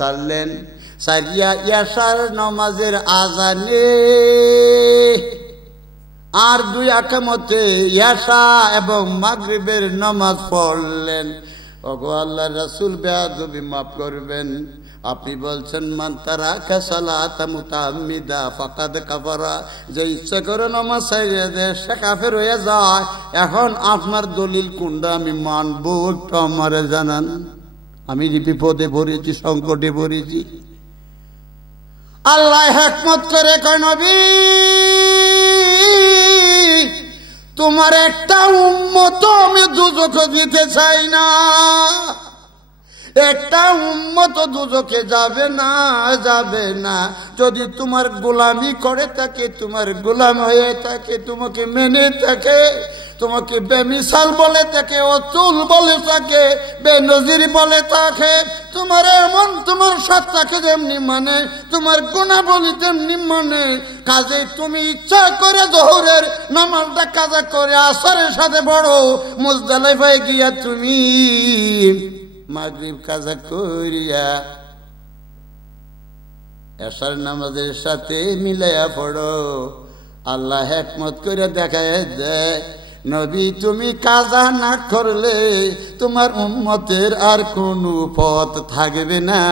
সারলেন সারিয়া ইয়াশার নামাজের আজানে আর দুই আকামতে ইয়াশা এবং মাগরিবের নামাজ পড়লেন। ওগো আল্লাহর রাসূল বেয়াদবি মাফ করবেন, আপনি বলছেন মান তারাকা সালাতা মুতাআম্মিদা ফাকাদ কাফারা, যে ইচ্ছা করে নামাজ ছাইড়া দেয় সে কাফের হয়ে যায়। এখন আপনার দলিল কোনটা আমি মানবো একটু আমারে জানান। আমি বিপদে পড়েছি, সংকটে পড়েছি। আল্লাহ হিকমত করে কয় নবী তোমার একটা উম্মত আমি দুজকে দিতে চাই না, একটা উম্মত দুজকে যাবে না, যাবে না। যদি তোমার গোলামি করে থাকে, তোমার গোলাম হয়ে থাকে, তোমাকে মেনে থাকে, তোমাকে বেমিসাল বলে থাকে, অতুল বলে থাকে, বেনজির বলে থাকে, তোমার এমন তোমার সত্তাকে যেমনি মানে, তোমার গুণাবলী তেমনি মানে, কাজে তুমি ইচ্ছা করে জোহরের নামাজটা কাজা করে আসরের সাথে বড় মুজদালিফায় গিয়া তুমি মাগরিব কাজা করিয়া এশার নামাজের সাথে মিলাইয়া পড়ো। আল্লাহ হিকমত করে দেখায় দেয় নবী তুমি কাজা না করলে তোমার উম্মতের আর কোনো পথ থাকবে না।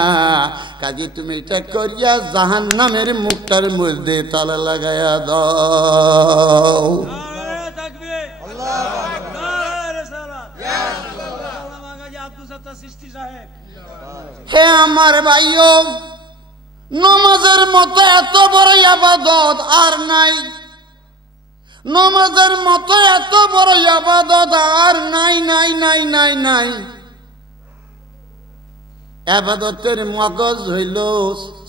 কাজে তুমি এটা করিয়া জাহান্নামের মুখটার মধ্যে তালা লাগাইয়া দাও। হে আমার ভাইও, নমাজের মতো এত বড় ইবাদত আর নাই, নমাজের মতো এত বড় ইবাদত আর নাই নাই নাই নাই নাই। ইবাদতের মগজ হইল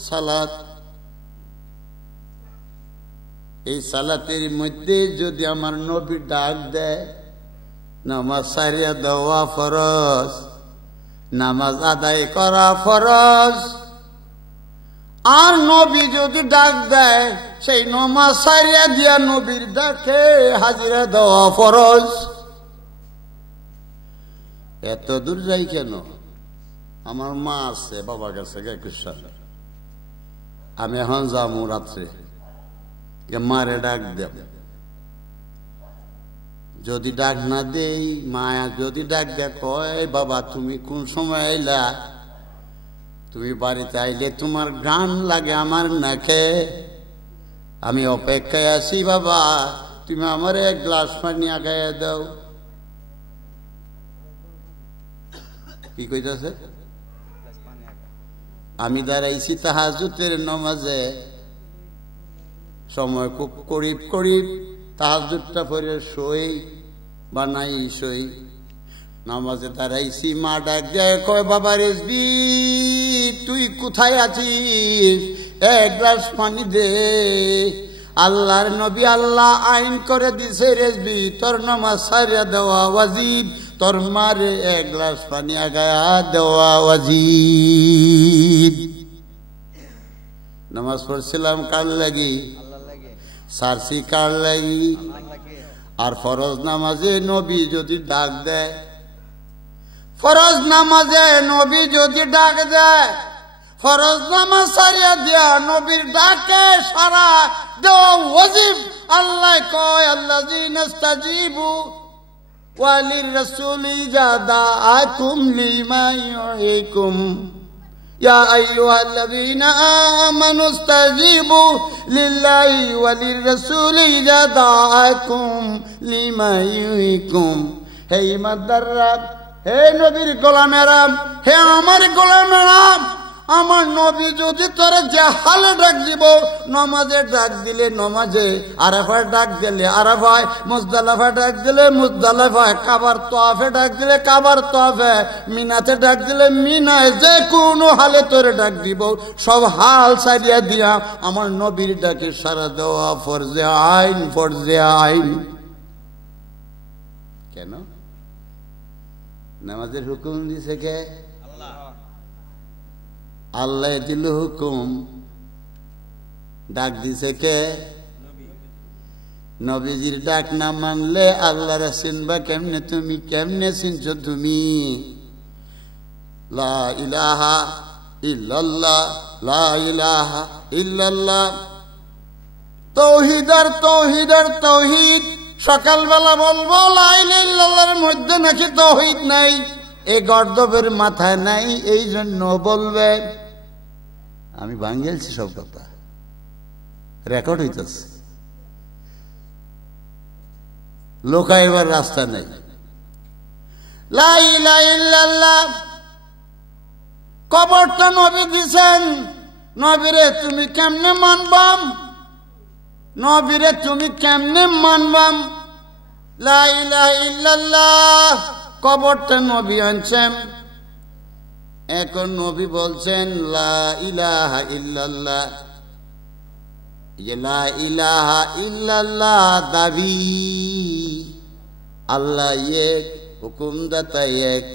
সালাত। এই সালাতের মধ্যে যদি আমার নবী ডাক দেয় নামাজ সারিয়া দেওয়া ফরজ, নামাজ আদায় করা ফরজ। আর নবী যদি ডাক দেয় সেই নামাজ সারিয়া দিয়া নবীর ডাকে হাজিরা দেওয়া ফরজ। এত দূর যাই কেন? আমার মা আছে বাবা গেছে একুশাল, আমি এখন যাবো রাত্রে, মারে ডাক দেব। যদি ডাক না দেই, মায়া যদি ডাক দেয় কয় বাবা তুমি কোন সময় আইলা, তুমি বাড়িতে আইলে তোমার গান লাগে আমার নাকে, আমি অপেক্ষায় আছি বাবা, তুমি আমার এক গ্লাস পানি আগাইয়া দাও। কি কইতাছে? আমি দাঁড়াইছি তাহাজ্জুদের নামাজে, সময় খুব করিব করিব, তাহাজ্জুদটা পড়ে সই বানাই সই, নামাজে দাঁড়াইছি, মা ডাক দেয় কয় বাবা রেজবি তুই কোথায় আছিস, এক গ্লাস পানি দে। আল্লাহর নবী আল্লাহ আইন করে দিছে রেজবি তোর নামাজ সারিয়া দেওয়া ওয়াজিব, তোর মারে এক গ্লাস পানি আগায়া দেওয়া ওয়াজিব। নামাজ পড়ছিলাম কার লাগি? সারসি কার লাগি? আর ফরজ নামাজে নবী যদি ডাক দেয়, ফরজ নামাজে নবী যদি ডাক দেয়, ফরজ নামাজ সারিয়া দিয়া নবীর ডাকে সারা দেওয়া ওয়াজিব। আল্লাহ কয় আল্লাযীনা ইস্তাজিবু ওয়ালির রাসূলি ইযা দাআকুম লিমা ইউহীকুম ইয়া আইয়ুহাল্লাযীনা আমানু ইস্তাজিবু লিল্লাহি ওয়ালির রাসূলি ইযা দাআকুম লিমা ইউহীকুম। হে ঈমানদাররা, হে নবীর গোলামেরা, হে আমার গোলামেরা, আমার নবী যদি তোরা যে হালে ডাক দিব, নমাজে ডাক দিলে নমাজে, আরাফায় ডাক দিলে আরাফায়, মুজদালিফায় ডাক দিলে মুজদালিফায়, কাবার তওয়াফে ডাক দিলে কাবার তওয়াফে, মিনাতে ডাক দিলে মিনায়, যে কোনো হালে তোরে ডাক দিব, সব হাল সারিয়া দিয়া আমার নবীর ডাকে সারা দেওয়া ফরজে আইন, ফরজে আইন। কেন? নামাজের হুকুম দিছে কে? আল্লাহ দিল হুকুম। ডাক দিছে কে? নবীজির ডাক না মানলে আল্লাহর চিনবা কেমনে? তুমি কেমনে চিনছ? তুমি লা ইলাহা ইল্লাল্লাহ, লা ইলাহা ইল্লাল্লাহ। তৌহিদ আর তৌহিদ আর তৌহিদ। সকালবেলা বলবো লা ইলাহা ইল্লাল্লাহর মধ্যে নাকি তৌহিদ নাই, এই গর্দবের মাথায় নাই, এই জন্য বলবে। আমি ভাঙিয়েছি সব কথা, রেকর্ড হইতেছে। লোকাইবার রাস্তা নেই। লা ইলাহা ইল্লাল্লাহ। কবরটা নবী দিছেন, নবীরে তুমি কেমনে মানবাম, নবীরে তুমি কেমনে মানবাম। লা ইলাহা ইল্লাল্লাহ, কবরটা নবী আনছেন। এখন নবী বলছেন লা ইলাহা ইল্লাল্লাহ। লা ইলাহা ইল্লাল্লাহ দাবি, আল্লাহ এক, হুকুমদাতা এক,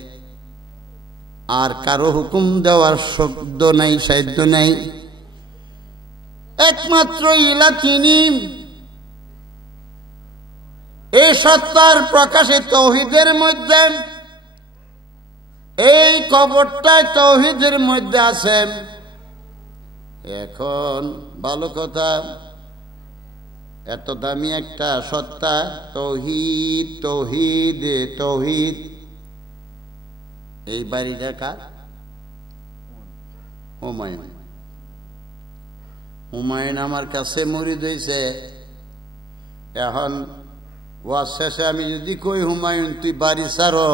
আর কারো হুকুম দেওয়ার শব্দ নাই, সাধ্য নাই, একমাত্র ইলা তিনি। এই সত্তার প্রকাশে তৌহিদের মধ্যে, এই কবরটায় তৌহিদের মধ্যে আছে। এখন ভালো কথা, এত দামি একটা সত্তা, তৌহিদ তৌহিদ তৌহিদ। এই বাড়িটা কার? হুমায়ুন। হুমায়ুন আমার কাছে মুরিদ হইছে। এখন ওয়াজ শেষে আমি যদি কই হুমায়ুন তুই বাড়ি ছাড়ো,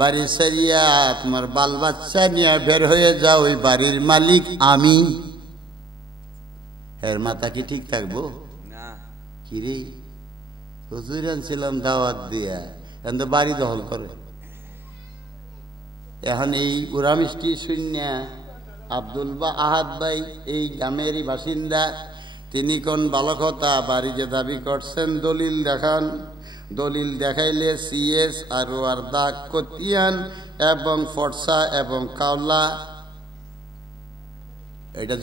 বাড়ি ছাড়িয়া তোমার বাল বাচ্চা নিয়ে বের হয়ে যাও, ওই বাড়ির মালিক আমি, এর মাথা কি ঠিক থাকবো? কিরে হুজুর আনছিলাম দাওয়াত দিয়া, এখন তো বাড়ি দখল করে। এখন এই উড়ামিষ্টি শূন্য আব্দুল বা আহাদ ভাই এই গ্রামেরই বাসিন্দা, তিনি কোন ভালো কথা বাড়ি যে দাবি করছেন দলিল দেখান। দলিল দেখাইলে সিএস আর ওয়ার দাগ কতিয়ান এবং ফরসা এবং কাওলা, এটা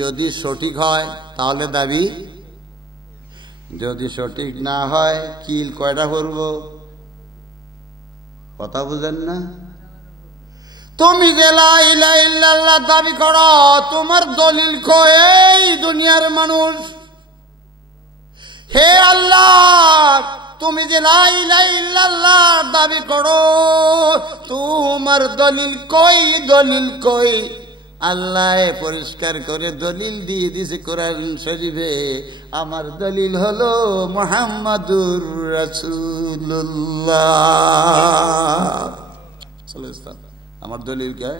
যদি সঠিক হয় তাহলে দাবি, যদি সঠিক না হয় কিল কয়টা করব? কথা বুঝেন না? তুমি যে লা ইলাহা ইল্লাল্লাহ দাবি করো, তোমার দলিল কই? এই দুনিয়ার মানুষ, হে আল্লাহ, তুমি যে লা ইলাহা ইল্লাল্লাহ দাবি করো, তোমার দলিল কই? দলিল কই? আল্লাহ পরিষ্কার করে দলিল দিয়ে দিছে কোরআন শরীফে। আমার দলিল হলো মুহাম্মাদুর রাসূলুল্লাহ। আমার দলিল কে?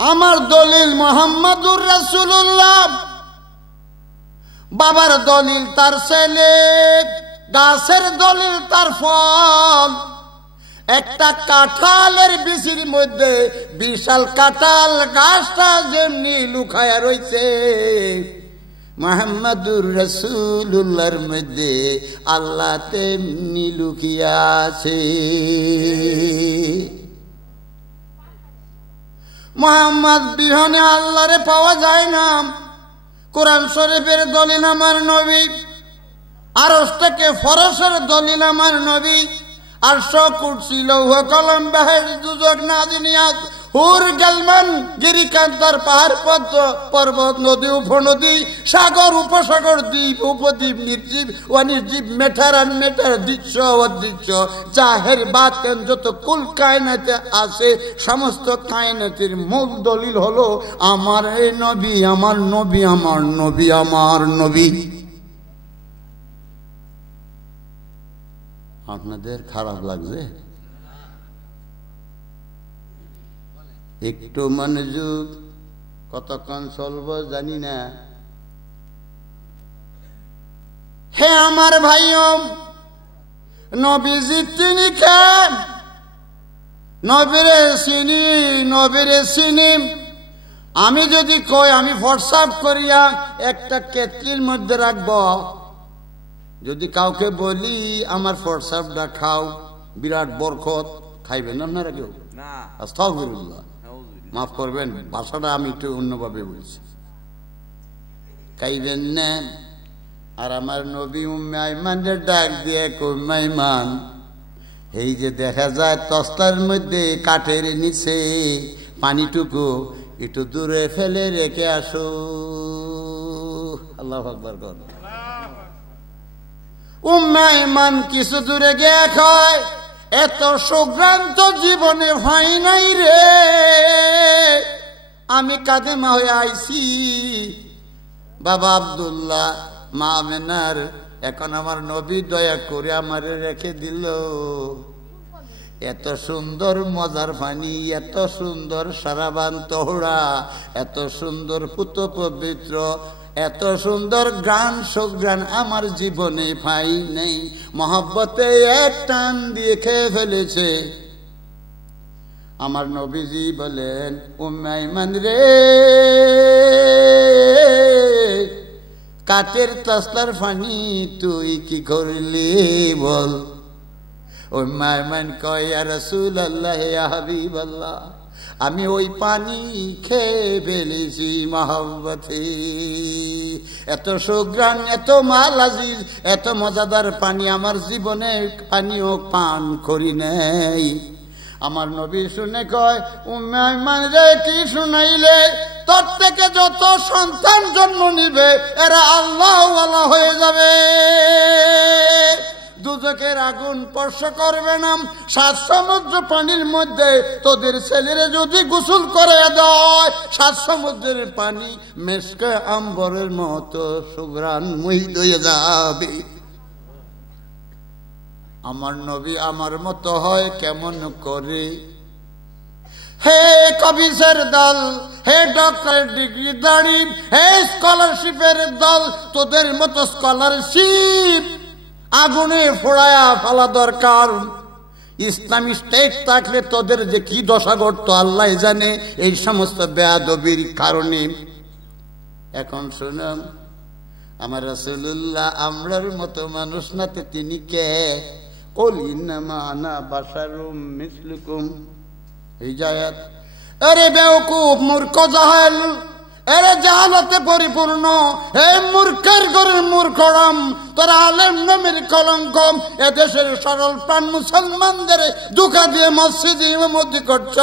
আমার দলিল মুহাম্মাদুর রাসূলুল্লাহ। বাবার দলিল তার ছেলে, গাছের দলিল তার ফল। একটা কাঁঠালের বিচির মধ্যে বিশাল কাঁঠাল গাছটা যেমনি লুকায়া রয়েছে, মুহাম্মাদুর রাসূলুল্লাহর মধ্যে আল্লাহ তেমনি লুকিয়া আছে। মুহাম্মদ বিহনে আল্লাহরে পাওয়া যায় না। কোরআন শরীফের দলিল আমার নবী, আরশ থেকে ফরশের দলিল আমার নবী, আরশ কুরসি লৌহ কলম বাহির দুজক নাজিনিয়াত হুর গলমান গিরিকান্তার পাহাড় পর্বত নদী উপনদী সাগর উপসাগর দ্বীপ উপদ্বীপ নির্জীব অনির্জীব মেটার আর মেটার দৃশ্য অদৃশ্য জাহের বাতেন যত কুল কায়নাতে আছে সমস্ত কায়নাতের মূল দলিল হলো আমার এই নবী, আমার নবী, আমার নবী, আমার নবী। আপনাদের খারাপ লাগছে? একটু মনোযোগ, কতক্ষণ চলবো জানি না। হে আমার ভাইও, নবীজি তিনি কে? নবীরে চিনি, নবীরে চিনি। আমি যদি কই আমি হোয়াটসঅ্যাপ করিয়া একটা কেটলির মধ্যে রাখবো, যদি কাউকে বলি আমার হোয়াটসঅ্যাপটা খাও, বিরাট বরকত, খাইবেন আপনারা কেউ? আস্তাগফিরুল্লাহ, মাফ করবেন, ভাষাটা আমি একটু অন্যভাবে বলছি। খাইবেন না। আর আমার নবী উম্মে আইমানের ডাক দিয়ে উম্মে আইমান এই যে দেখা যায় তসলার মধ্যে কাঠের নিচে পানিটুকু একটু দূরে ফেলে রেখে আসো। আল্লাহু আকবার কর। উম্মে আইমান কিছু দূরে গিয়ে কয়, এত সুগ্রান্ত জীবনে হয় নাই রে, আমি কাদেমা হয়ে আইছি বাবা আব্দুল্লাহ মা আমেনার, এখন আমার নবী দয়া করে আমারে রেখে দিল। এত সুন্দর মজার পানি, এত সুন্দর সারাবান তোহরা, এত সুন্দর পুত পবিত্র, এত সুন্দর গান সুগ্রান আমার জীবনে পাই নেই। মহব্বতে এক টান দিয়ে খেয়ে ফেলেছে। আমার নবীজি বলেন, উম্মে আইমান রে, কাচের তসলার পানি তুই কি করলি বল। উম্মে আইমান কয়, ইয়া রাসূলুল্লাহ, ইয়া হাবিবাল্লাহ, আমি ওই পানি খেয়ে ফেলেছি মহব্বতে। এত সুগ্রান, এত মাল আজিজ, এত মজাদার পানি আমার জীবনে পানিও পান করি নাই। আমার নবী শুনে কয়, উম্মে আইমান রে, কি শুনাইলে? তোর থেকে যত সন্তান জন্ম নিবে এরা আল্লাহ ওয়ালা হয়ে যাবে, দুজকের আগুন স্পর্শ করবে না। 7 সমুদ্র পানির মধ্যে তোদের ছেলেরে যদি গোসল করে দেয়, 7 সমুদ্রের পানি মেশকে আম্বরের মতো সুগ্রান মুহিত হয়ে যাবে। আমার নবী আমার মতো হয় কেমন করে? হে কবিসের দল, হে ডক্টর ডিগ্রি দাঁড়ি, হে স্কলারশিপের দল, তোদের মতো স্কলারশিপ আগুনে ফোড়ায়া ফেলা দরকার। ইসলামী স্টেট থাকলে তোদের যে কি দশা ঘটত আল্লাহ জানে, এই সমস্ত বেয়াদবির কারণে। এখন শুনুন, আমার রাসূলুল্লাহ আমরার মতো মানুষ না, তো তিনি কে? কুল ইন্নামা আনা বাশারুম মিসলুকুম, এই জায়াত। আরে বেওকুফ, মূর্খ, জাহেল, এরে জাহালতে পরিপূর্ণ, হে মূর্খের ঘরের মূর্খরাম, তোরা আলেম নামের কলঙ্ক এদেশের সরল প্রাণ মুসলমানদের ধোঁকা দিয়ে মসজিদে ইমামতি করছ।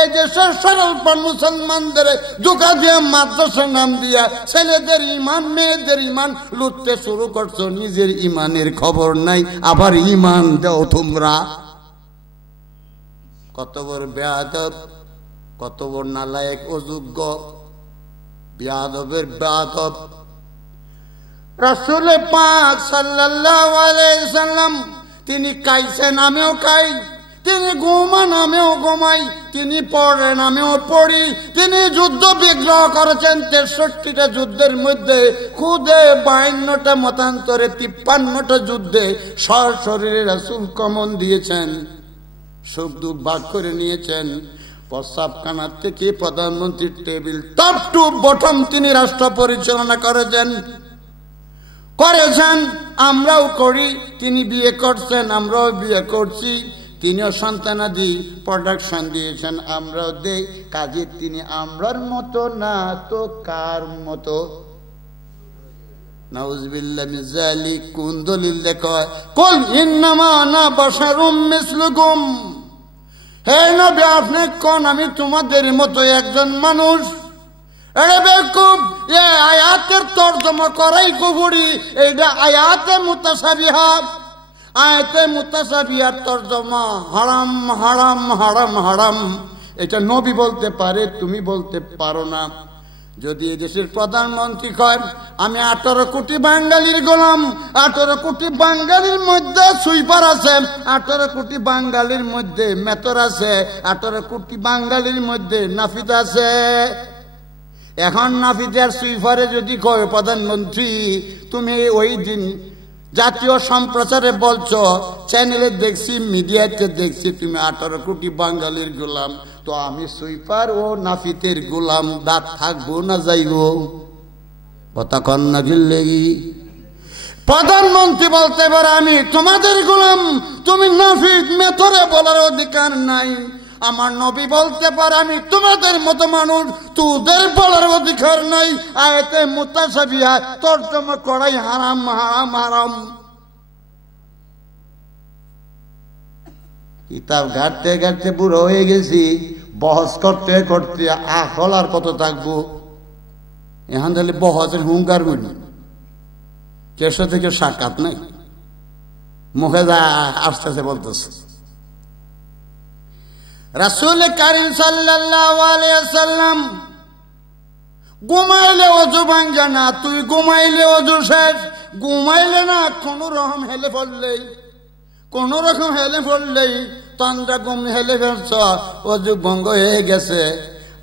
এই দেশের সরল প্রাণ মুসলমানদের ধোঁকা দিয়ে মাদ্রাসা নাম দিয়া ছেলেদের ইমান মেয়েদের ইমান লুটতে শুরু করছো। নিজের ইমানের খবর নাই, আবার ইমান দাও তোমরা। কত বড় বেয়াদব, কত বড় নালায়েক, অযোগ্য, বেয়াদবের বেয়াদব। রাসূল পাক সাল্লাল্লাহু আলাইহি সাল্লাম তিনি খাইছেন, আমিও খাই। তিনি ঘুমান, আমিও ঘুমাই। তিনি পড়েন, আমিও পড়ি। তিনি যুদ্ধ বিগ্রহ করেছেন 63টা যুদ্ধের মধ্যে, খুদে 52টা মতান্তরে 53টা যুদ্ধে সশরীরে রাসূল কমন দিয়েছেন, সুখ দুঃখ ভাগ করে নিয়েছেন। প্রস্তাবখানার থেকে প্রধানমন্ত্রীর টেবিল টপ টু বটম তিনি রাষ্ট্র পরিচালনা করেছেন। আমরাও করি। তিনি বিয়ে করছেন, আমরাও বিয়ে করছি। তিনিও সন্তানাদি প্রোডাকশন দিয়েছেন, আমরাও দেই। কাজে তিনি আমরার মতো না তো কার মতো? নাউযুবিল্লাহি মিন যালিক। কোন দলিল দেখো? কুল ইন্নামা আনা বাশারুম মিসলুকুম, হে নবী আপনি কোন আমি তোমাদের মতো একজন মানুষ। আরে বেকুব, এই আয়াতের তরজমা করাই কুফরি। এইটা আয়াতে মুতাশাবিহা, আয়াতে মুতাশাবিহার তরজমা হারাম হারাম হারাম হারাম। এটা নবী বলতে পারে, তুমি বলতে পারো না। যদি এদেশের প্রধানমন্ত্রী কয় আমি 18 কোটি বাঙালির গোলাম, 18 কোটি বাঙালির মধ্যে সুইপার আছে, 18 কোটি বাঙালির মধ্যে মেতর আছে, 18 কোটি বাঙালির মধ্যে নাফিদ আছে। এখন নাফিদ আর সুইপারে যদি কয় প্রধানমন্ত্রী তুমি ওই দিন জাতীয় সম্প্রচারে বলছো, চ্যানেলে দেখছি, মিডিয়াতে দেখছি তুমি 18 কোটি বাঙালির গোলাম, তো আমি সুইপার ও নাফিতের গোলাম, দাঁত থাকবো না যাইব? কথা কন না গিল্লেগি। প্রধানমন্ত্রী বলতে পারে আমি তোমাদের গোলাম, তুমি নাফিত মেথরে বলার অধিকার নাই। আমার নবী বলতে পারে আমি তোমাদের মতো মানুষ, তোদের বলার অধিকার নাই। আয়াতে মুতাশাবিহা তরজমা করাই হারাম হারাম হারাম। কিতাব ঘাটতে ঘাটতে বুড়ো হয়ে গেছি, বহস করতে করতে আসল আর কত থাকবো। এখন তাহলে বহসের হুঙ্কার করি, কেশো থেকে সাক্ষাৎ নাই, মুখে যা আসতেছে বলতেছে। রাসূল কারীম সাল্লাল্লাহু আলাইহি ওয়াসাল্লাম ঘুমাইলে অজু ভাঙ্গে না, তুই ঘুমাইলে অজু শেষ, ঘুমাইলে না কোন রকম হেলে পড়লেই, কোন রকম হেলে পড়লেই তন্দ্রা ঘুম হেলে ফেলছ, অজু ভঙ্গ হয়ে গেছে।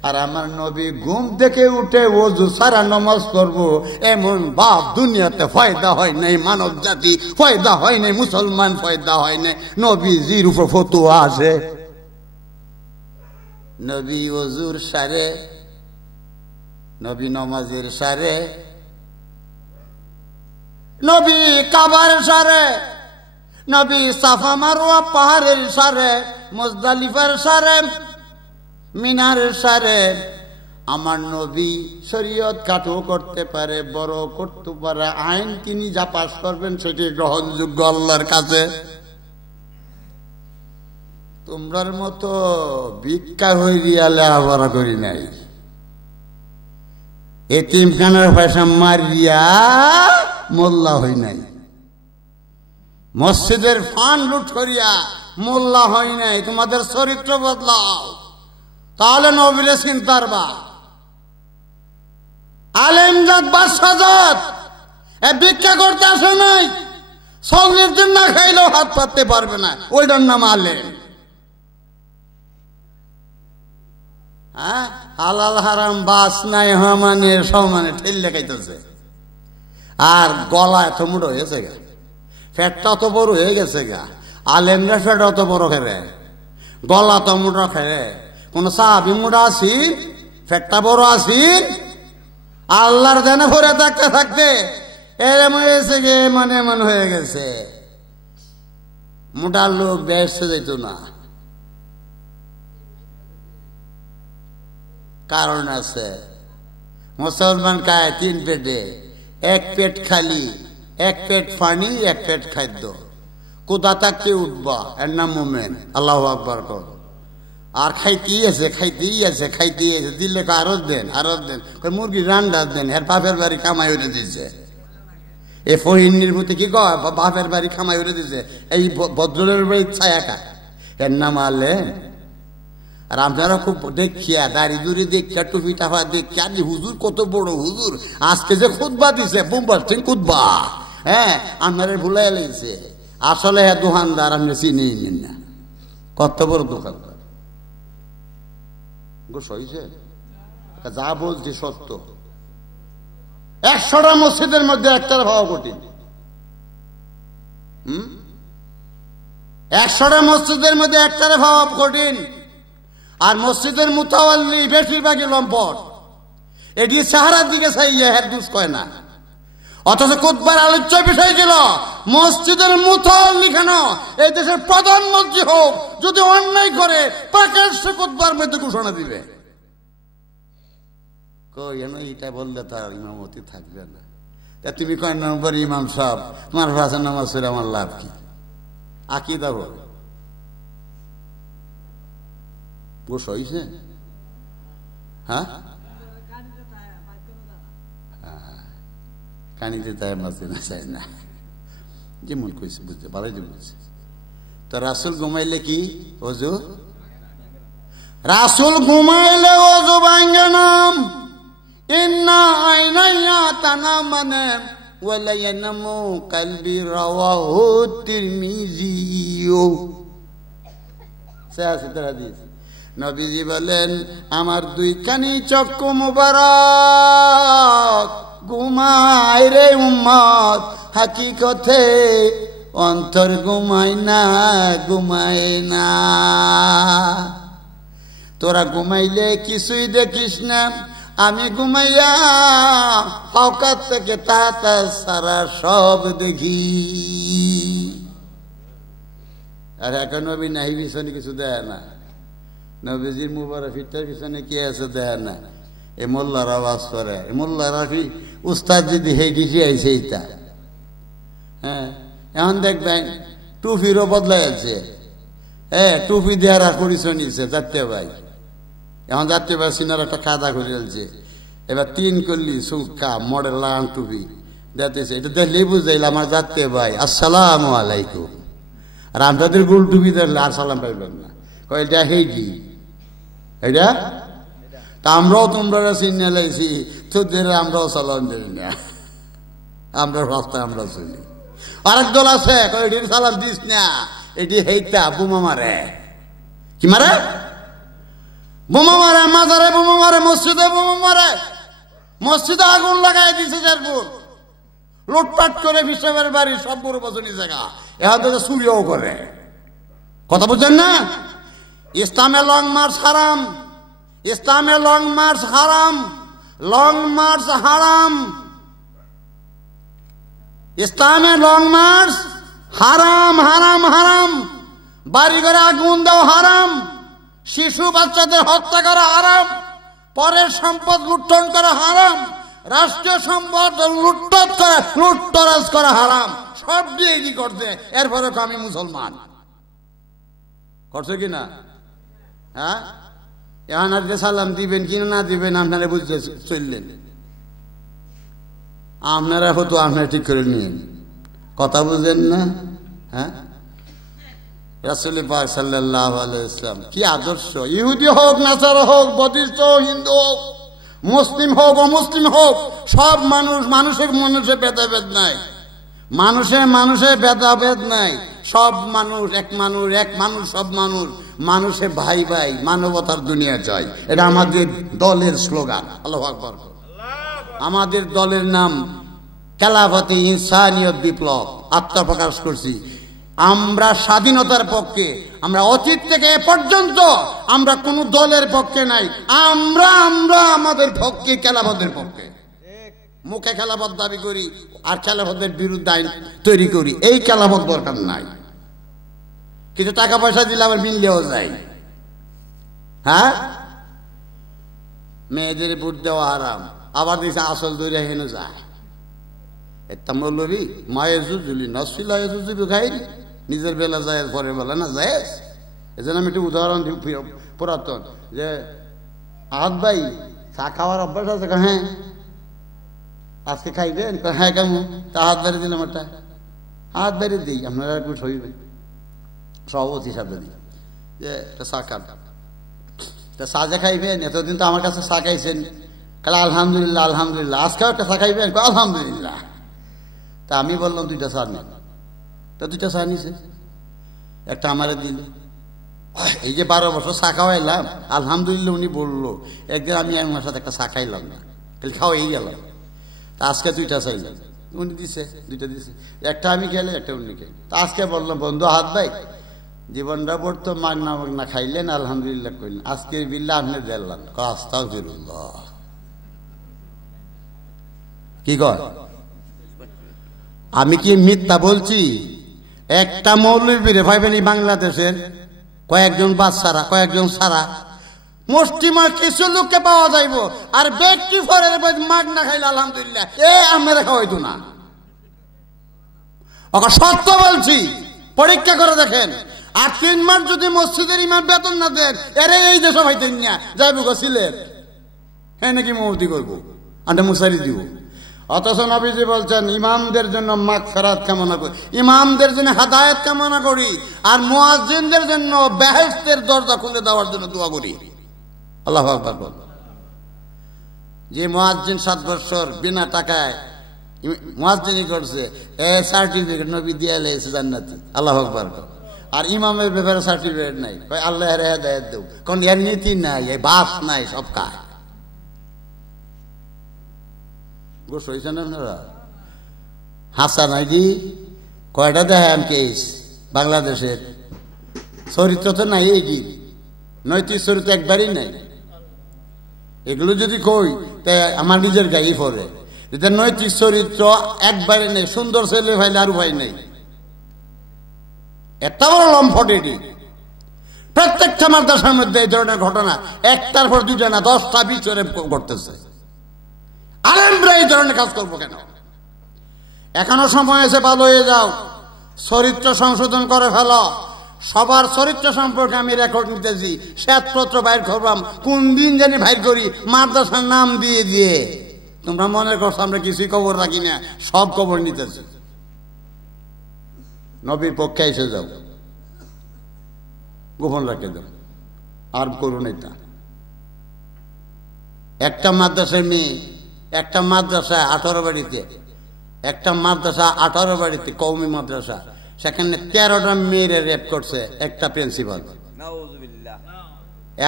আর আমার নবী ঘুম থেকে উঠে অজু সারা নামাজ করবো, এমন বাপ দুনিয়াতে ফয়দা হয় নাই, মানব জাতি ফয়দা হয় নাই, মুসলমান ফয়দা হয় নাই। নবীজির উপর ফতোয়া আছে, নবী অজুর সারে, নবী নমাজের সারে, নবী কাবার সারে, নবী সাফা মারওয়া পাহাড়ের সারে, মুজদালিফার সারে, মিনার সারে। আমার নবী শরীয়ত কাটও করতে পারে, বড় করতে পারে, আইন তিনি যা পাশ করবেন সেটি গ্রহণযোগ্য আল্লাহর কাছে। তোমরার মতো ভিক্ষা হইয়া লেখাপড়া করি নাই, এতিমখানার পয়সা মারিয়া মোল্লা হই নাই, মসজিদের ফান্ড লুট করিয়া মোল্লা হয় নাই। তোমাদের চরিত্র বদলাও, তাহলে নবীরে চিনতে পারবা। আলেমজাত বাদশাহজাত এ ভিক্ষা করতে আসে নাই, 40 দিন না খাইলেও হাত পাততে পারবে না, ওইটার নাম আলেম। হালাল হারাম বাস নাই মানে সমানে ঠেললে খাইতেছে। আর গলা এত মুড়ো হয়েছে গা, ফ্যাটটা অত বড় হয়ে গেছে গা। আলেমরা ফ্যাট অত বড় খেলে, গলা তো মুড়ো খেলে, কোন সাহাবী মুড়া আছি, ফ্যাটটা বড় আছি। আল্লাহর জানে ভরে থাকতে থাকতে এরম হয়েছে গে, মানে এমন হয়ে গেছে। মোটার লোক বেসে যেত না, কারণ আছে। মুসলমান খায় 3 পেটে, 1 পেট খালি, 1 পেট পানি, 1 পেট খাদ্য। কোথা থাকতে উঠবা, এর নাম মুমিন। আল্লাহু আকবার কর। আর খাইতেই আছে, খাইতেই আছে, খাইতেই আছে, দিলে আরো দেন, আরো দেন, মুরগি রান্ডা দেন। এর বাপের বাড়ি কামাই উঠে দিচ্ছে, এ ফহিনীর মধ্যে কি কয়, বাপের বাড়ি কামাই উঠে দিচ্ছে, এই বদলের বাড়ি ছায়া খায়, এর নাম আলেম। আর আপনারা খুব দেখিয়া, দাড়ি দুড়ি দেখিয়া, টুপি টাফা দেখিয়া, হুজুর কত বড় হুজুর, আজকে যে খুতবা দিছে, বুম্বাস্টিং খুতবা, হ্যাঁ, আপনারা ভুলাই লেগেছে। আসলে হ্যাঁ দোকানদার, আপনি চিনি নিন না, কত বড় দোকানদার। সইছে যা বলছি সত্য। 100টা মসজিদের মধ্যে একটার ভাবা কঠিন। 100টা মসজিদের মধ্যে একটারে ভাবা কঠিন। আর মসজিদের মুতাওয়াল্লি বেশিরভাগই লম্পট, এটি সাহারার দিকে চাইয়া হের দুষ কয় না। অথচ খুতবার আলোচ্য বিষয় ছিল মসজিদের মুতাওয়াল্লি কেন এই দেশের প্রধানমন্ত্রী হোক, যদি অন্যায় করে প্রকাশ্যে খুতবার মধ্যে ঘোষণা দিবে। এটা বললে তার ইমামতি থাকবে না। তা তুমি কয় নম্বর ইমাম সাহেব, তোমার ভাষা নামাজ পড়ে আমার লাভ কি? আকীদা বল গোস হইছে। হ্যাঁ, কানিতে তাই মাঝে না চাই না, যেমন কইছে বুঝতে ভালোই যে বলছে। তো রাসূল ঘুমাইলে কি ওযু? রাসূল ঘুমাইলে ওযু ভাঙে না। ইন্না আইনায়া তানামানে ওয়ালা ইয়ানামু কলবি রাওয়াহু তিরমিজি। সাহাসিতার হাদিস। নবীজি বলেন, আমার 2 কানি চক্ষু মুবারক ঘুমায় রে উম্মত, হাকিকতে অন্তর ঘুমায় না, ঘুমায় না। তোরা ঘুমাইলে কিছুই দেখিস না, আমি ঘুমাইয়া হকাত থেকে তাতা সারা সব দেখি। আর এখন নবী নাহি পিছনে কিছু দেয় না, নবীজির মুবারক ফিরটার পিছনে কি আছে দেয় না। এ মোল্লার আওয়াজ করে, এ মোল্লারা উস্তাদ যদি হেঁটে আইছে এইটা। হ্যাঁ, এখন দেখবেন টুপিরও বদলাই আছে, টুপি দেয়ারা পরিচয় নিছে জাতীয় ভাই। এখন জাতীয় ভাই সিনার একটা কাদা করে ফেলছে, এবার 3 করলি সুকা মডেল লাগান টুপি দেখতেছে, এটা দেখলেই বুঝাইল আমার জাতীয় ভাই আসসালামু আলাইকুম। আর আমাদের গোল টুপি দেখলে আর সালাম পাইবেন না, কয় এটা হেইডি এটা। তা আমরাও তোমরা চিনে লাইছি, তোদের আমরাও সালাম দিই না, আমরা রাস্তায় আমরা চলি। আরেক দল আছে এটির সালাম দিস না, এটি হেইতা বোমা মারে। কি মারে? বোমা মারে, মাজারে বোমা মারে, মসজিদে বোমা মারে, মসজিদে আগুন লাগাই দিছে শেরপুর, লুটপাট করে বিশ্ববের বাড়ি সব বড় বছরই জায়গা, এখন থেকে চুরিও করে। কথা বুঝছেন না? ইসলামে লং মার্চ হারাম, ইসলামে লং মার্চ হারাম, লং মার্চ হারাম, ইসলামে লং মার্চ হারাম, হারাম, হারাম। বাড়ি ঘরে আগুন দেওয়া হারাম, শিশু বাচ্চাদের হত্যা করা হারাম, পরের সম্পদ লুণ্ঠন করা হারাম, রাষ্ট্রীয় সম্পদ লুটপাট করা, লুটতরাজ করা হারাম। সব দিয়ে কি করছে, এরপরে তো আমি মুসলমান করছে কিনা? হ্যাঁ, এখন আজকে সালাম দিবেন কি না দিবেন আপনারা বুঝতে চললেন, আপনারা হতো আপনারা ঠিক করে নিন। কথা বুঝেন না? হ্যাঁ, রাসূল পাক সাল্লাল্লাহু আলাইহি ওয়াসাল্লাম কি আদর্শ! ইহুদি হোক, নাসারা হোক, বৌদ্ধ হিন্দু হোক, মুসলিম হোক, অমুসলিম হোক, সব মানুষ, মানুষের মানুষে ভেদাভেদ নাই, মানুষে মানুষে ভেদাভেদ নাই, সব মানুষ এক মানুষ, এক মানুষ সব মানুষ, মানুষে ভাই ভাই, মানবতার দুনিয়া চাই। এটা আমাদের দলের স্লোগান। আল্লাহু আকবার। আমাদের দলের নাম খেলাফতে ইনসানিয়ত বিপ্লব। আত্মপ্রকাশ করছি আমরা স্বাধীনতার পক্ষে, আমরা অতীত থেকে এ পর্যন্ত আমরা কোন দলের পক্ষে নাই, আমরা আমরা আমাদের পক্ষে, খেলাফতের পক্ষে। মুখে খেলাফত দাবি করি আর খেলাফতের বিরুদ্ধে আইন তৈরি করি, এই খেলাফত দরকার নাই। কিছু টাকা পয়সা দিলে আবার মিললেও যায়। হ্যাঁ, মেয়েদের ভোট দেওয়া হারাম, আবার দিছে আসল দৈরা হেন যায়। এটা মৌলবি মায়ের জুজুলি নসিলা জুজুবি খাইনি, নিজের বেলা যায় পরের বেলা না যায়। এজন্য আমি একটু উদাহরণ দিই পুরাতন, যে আহাত ভাই চা খাওয়ার অভ্যাস আছে? হ্যাঁ। আজকে খাইবেন? হ্যাঁ। কেমন? তা হাত বেড়ে দিলাম, একটা হাত বেড়ে দিই, আপনারা একটু সইবেন, সভাপতি সাথে দিই যে একটা চা খান, তা চা যে খাইবেন, এতদিন তো আমার কাছে চা খাইছেন, কালে আলহামদুলিল্লাহ আলহামদুলিল্লাহ, আজকেও একটা চা খাইবেন, আলহামদুলিল্লাহ। তা আমি বললাম 2টা চা নেন, তা 2টা চা নিছে, একটা আমারে দিল। এই যে 12 বছর চা খাওয়াইলাম, আলহামদুলিল্লাহ উনি বললো, একদিন আমি আমার সাথে একটা চা খাইলাম না, তাহলে খাওয়াই গেলাম। তা আজকে 2টা চাইলাম, উনি দিছে, 2টা দিছে, একটা আমি খেলে একটা উনি খেলে। তা আজকে বললাম, বন্ধু হাত ভাই জীবনটা পড়তো মাগনা মাগনা খাইলেন, আলহামদুলিল্লাহ কইলেন, আজকের বিল্লা আপনি দিলেন, আস্তাগফিরুল্লাহ। কি কর? আমি কি মিথ্যা বলছি? একটা মৌলবী রে ভাইবেন এই বাংলাদেশের কয়েকজন বাচ্চারা, কয়েকজন সারা মুষ্টিমা কিছু লোককে পাওয়া যাইব, আর ব্যক্তি ফরের মাগ না খাইলে আলহামদুলিল্লাহ এ আমরা খাওয়াইতো না। ওকে সত্য বলছি, পরীক্ষা করে দেখেন। আর 3 মাস যদি মসজিদের ইমাম বেতন না দেন, এরে এই দেশে ভাইতেন না যাইব গো সিলেট, হ্যাঁ নাকি মুফতি করবো, আন্ডা মুসারি দিব। অথচ নবীজি বলছেন ইমামদের জন্য মাগফিরাত কামনা করি, ইমামদের জন্য হেদায়েত কামনা করি, আর মুয়াজ্জিনদের জন্য বেহেশতের দরজা খুলে দেওয়ার জন্য দোয়া করি। আল্লাহু আকবার। যে মুয়াজ্জিন 7 বছর বিনা টাকায় মুয়াজ্জিনি করছে, এ সার্টিফিকেট নবী দিয়ে লেছে জান্নাতি। আল্লাহু আকবার। আর ইমামের ব্যাপারে সার্টিফিকেট নাই, আল্লাহ এর হেদায়েত দেব, কারণ এর নীতি নাই, এই বাস নাই, সব কাজ গোস হয়েছেন আপনারা। হাসান আইডি কয়টা দেখাম কেস বাংলাদেশের, চরিত্র তো নাই, এই কি নৈতিক চরিত্র একবারই নাই। এগুলো যদি কই তাই আমার নিজের গায়ে পড়ে, যেটা নৈতিক চরিত্র একবারে নেই, সুন্দর ছেলে ভাইলে আর ভাই নেই, এত বড় লম্ফট এটি। প্রত্যেকটা মাদ্রাসার মধ্যে এই ধরনের ঘটনা একটার পর 2টা না 10টা বিচরে ঘটতেছে। আলেমরা এই ধরনের কাজ করবো কেন? এখনো সময় আছে, ভালো হয়ে যাও, চরিত্র সংশোধন করে ফেলো, সবার চরিত্র সম্পর্কে আমি রেকর্ড নিতেছি, শ্বেতপত্র বাইর করলাম, কোন দিন জানি বাইর করি মাদ্রাসার নাম দিয়ে দিয়ে। তোমরা মনে করছো আমরা কিছুই খবর রাখি না, সব খবর নিতেছি। নবীর পক্ষে এসে যাও, গোপন রাখে দাও, আর করুন এটা। একটা মাদ্রাসার মেয়ে, একটা মাদ্রাসা 18 বাড়িতে, একটা মাদ্রাসা 18 বাড়িতে, কওমি মাদ্রাসা, সেখানে 13টা মেয়ের রেপ করছে একটা প্রিন্সিপাল।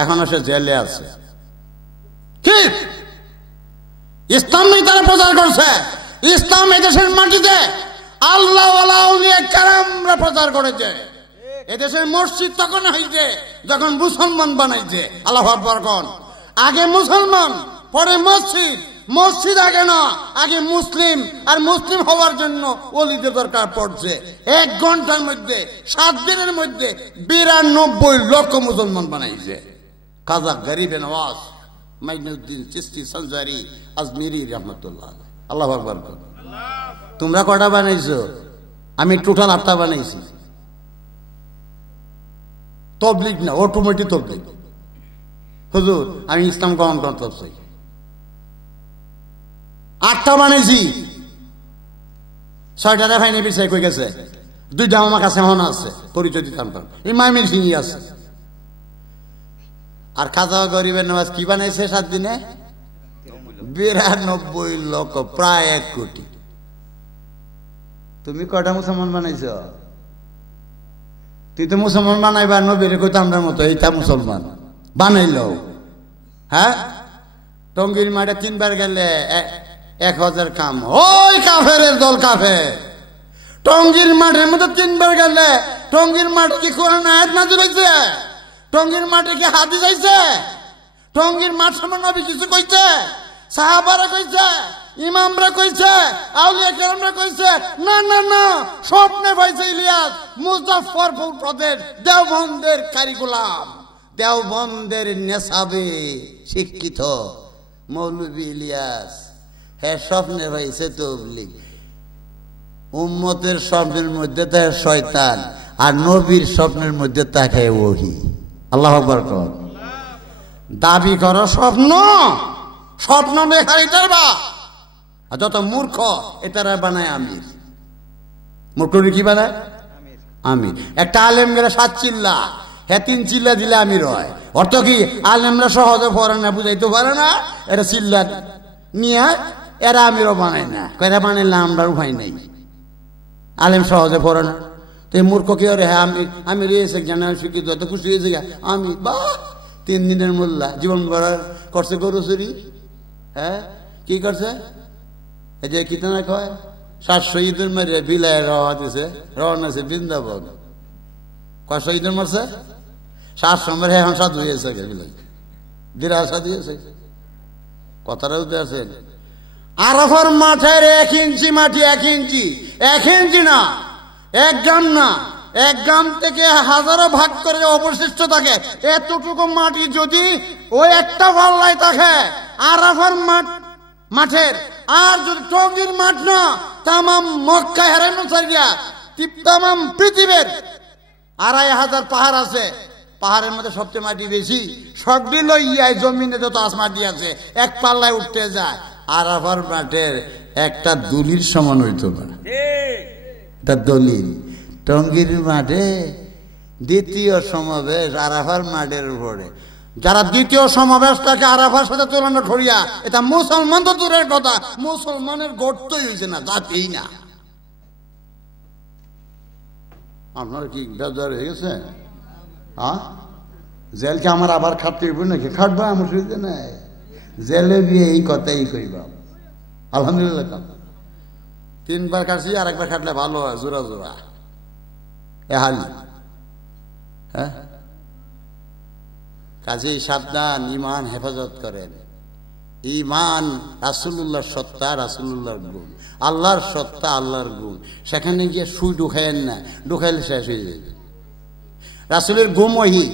এখনো সে জেলে আছে। ঠিক ইসলাম নেই, তারা প্রচার করছে ইসলাম এদেশের মাটিতে আল্লাহ ওয়ালা আউলিয়া কেরামরা প্রচার করেছে। এদেশের মসজিদ তখন হইছে যখন মুসলমান বানাইছে। আল্লাহু আকবার কোন, আগে মুসলমান পরে মসজিদ, মসজিদ আগে না, আগে মুসলিম। আর মুসলিম হওয়ার জন্য ওলিদের দরকার পড়ছে। 1 ঘন্টার মধ্যে 7 দিনের মধ্যে 92 লক্ষ মুসলমান বানাইছে। কাজা গরিবে নওয়াজ মাইনুদ্দিন চিশতি সঞ্জারি আজমিরি রহমতুল্লাহ। আল্লাহু আকবার। তোমরা কটা বানাইছো? আমি টোটাল 8টা বানাইছি। তবলিগ না, অটোমেটিক তবলিগ। হুজুর আমি ইসলাম গ্রহণ করতে চাই, 8টা বানাইছি। 6টা ফাইনে বিষয় কই গেছে, 2টা আমার কাছে এখন আছে, পরিচয় দিতাম পার ইমামের সিংই আছে। আর খাজা গরিবের নওয়াজ কি বানাইছে 7 দিনে? 92 লক্ষ, প্রায় 1 কোটি। তুমি কয়টা মুসলমান বানাইছ? তুই তো মুসলমান বানাইবা নবীর কইতামরা মতো, এইটা মুসলমান বানাইল। হ্যাঁ, টঙ্গির মাঠে 3 বার গেলে 1000 কাম। ওই কাফেরের দল কাফের। টঙ্গির মাঠের মধ্যে 3 বার গেলে, টঙ্গির মাঠে কি কোরআন আয়াত নাযিল হইছে? টঙ্গির মাঠে কি হাদিস আইছে? টঙ্গির মাঠ সম্বন্ধে নবী কিছু কইছে? সাহাবারা কইছে? ইমামরা কইছে? আউলিয়া কেরামরা কইছে? না না না, স্বপ্নে পাইছে ইলিয়াস। মুজাফফরপুর প্রদেশ দেওবন্দের কারিকুলাম, দেওবন্দের নেশাবে শিক্ষিত মৌলভী ইলিয়াস, হ্যাঁ স্বপ্নে পাইছে তবলিগ। উম্মতের স্বপ্নের মধ্যে থাকে শয়তান, আর নবীর স্বপ্নের মধ্যে থাকে ওহী। আল্লাহু আকবার। দাবি করো স্বপ্ন, স্বপ্ন দেখাই পারবা। আর যত মূর্খ এটারা বানায় আমির। মূর্খরি কি বানায়? আমির। একটা আলেম গেলে 7 চিল্লা, হ্যাঁ 3 চিল্লা দিলে আমির হয়। অর্থ কি? আলেমরা সহজে পড়ে না, বুঝাইতে পারে না, এরা চিল্লা নিয়ে এরা আমিরও বানায় না। এরা বানাইলে আমরা উপায় নেই, আলেম সহজে পড়ে না। তো এই মূর্খ কি ওরে, হ্যাঁ আমি রয়েছে জানা শিক্ষিত, এত খুশি হয়েছে আমি। বা 3 দিনের মোল্লা, জীবন ভরা করছে গরু চুরি। হ্যাঁ কি করছে? এই যে কিতনা কয় 700 ঈদের মেরে বিলায় রওয়া দিছে, রওনা আছে বৃন্দাবন। কয়শো ঈদের মারছে? 700 মেরে এখন সাধু হয়েছে, বিরাট সাধু হয়েছে। কথাটা বুঝতে আছেন? আরাফার মাঠের 1 ইঞ্চি মাটি, 1 ইঞ্চি, 1 ইঞ্চি না, 1 গ্রাম না, 1 গ্রাম থেকে হাজারো ভাগ করে অবশিষ্ট থাকে। এতটুকু মাটি যদি ওই একটা পাল্লায় থাকে আরাফার মাঠের, আর যদি টঙ্গীর মাঠ না, তামাম মক্কা হারানো সারিয়া তামাম পৃথিবীর 2500 পাহাড় আছে, পাহাড়ের মধ্যে সবচেয়ে মাটি বেশি। সবটি লইয়াই জমিনে যত মাটি আছে 1 পাল্লায় উঠতে যায়। আরাফার মাঠের একটা দলির সমান হইত না, এটা দলিল। টঙ্গীর মাঠে দ্বিতীয় সমাবেশ আরাফার মাঠের উপরে, যারা দ্বিতীয় সমাবেশটাকে আরাফার সাথে তুলনা করিয়া, এটা মুসলমান তো দূরের কথা, মুসলমানের গর্তই হয়েছে না, জাতিই না। আপনার কি বেজার হয়ে গেছে? হ্যাঁ, জেলকে আমার আবার খাটতে হইব নাকি? খাটবা, আমার সুবিধা নাই। জেলে গিয়ে এই কথাই কইবা। আলহামদুলিল্লাহ 3 বার কাটছি, আর 1 বার খাটলে ভালো হয়, জোড়া জোড়া এহালি। হ্যাঁ, কাজেই সাবধান, ইমান হেফাজত করেন। ইমান রাসূলুল্লাহর সত্তা, রাসূলুল্লাহর গুণ, আল্লাহর সত্তা, আল্লাহর গুণ। সেখানে গিয়ে সুই ঢুকাইন না, ঢুকাইলে শেষ হয়ে যাবে। রাসূলের ঘুম ওহী,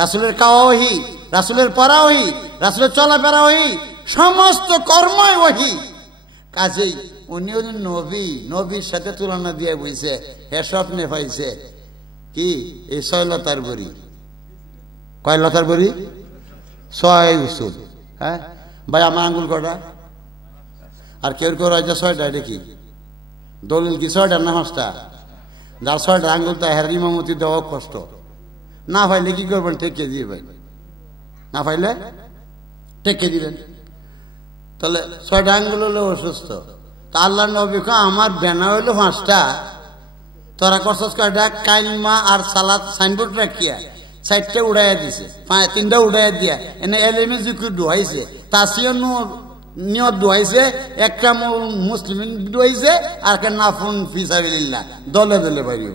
রাসূলের খাওয়া ওহী, রাসূলের পড়া ওহী, রাসূলের চলাফেরা ওহী, সমস্ত কর্মই ওহী। কাজেই উনি হলেন নবী, নবীর সাথে তুলনা দিয়ে বইছে, হে স্বপ্নে পাইছে কি এই 6 লতার বড়ি, কয় লতার বড়ি? 6 উসুল। হ্যাঁ ভাই, আমার আঙ্গুল কটা? আর কেউ কেউ রয়েছে 6টা। এটা কি দলিল? কি 6টা না 5টা? যার 6টা আঙ্গুল তা হের ইমামতি দেওয়া কষ্ট। না পাইলে কি করবেন? টেকে দিয়ে ভাই, না পাইলে টেকে দিবেন। তাহলে 6টা আঙ্গুল হলে অসুস্থ। তা আল্লাহ নবী আমার বেনা হইলো 5টা, তোরা করছস কয়টা? কাইলমা আর সালাদ সাইনবোর্ড রাখিয়া 4টা উড়াইয়া দিছে, 3টা উড়াইয়া দিয়া এনে এলেমে জিকুর ডুহাইছে, তাসিয়া নিয়ত ডুহাইছে, একটা মুসলিম ডুহাইছে, আর একটা নাফুন ফিসাবিল্লাহ। দলে দলে বাইরে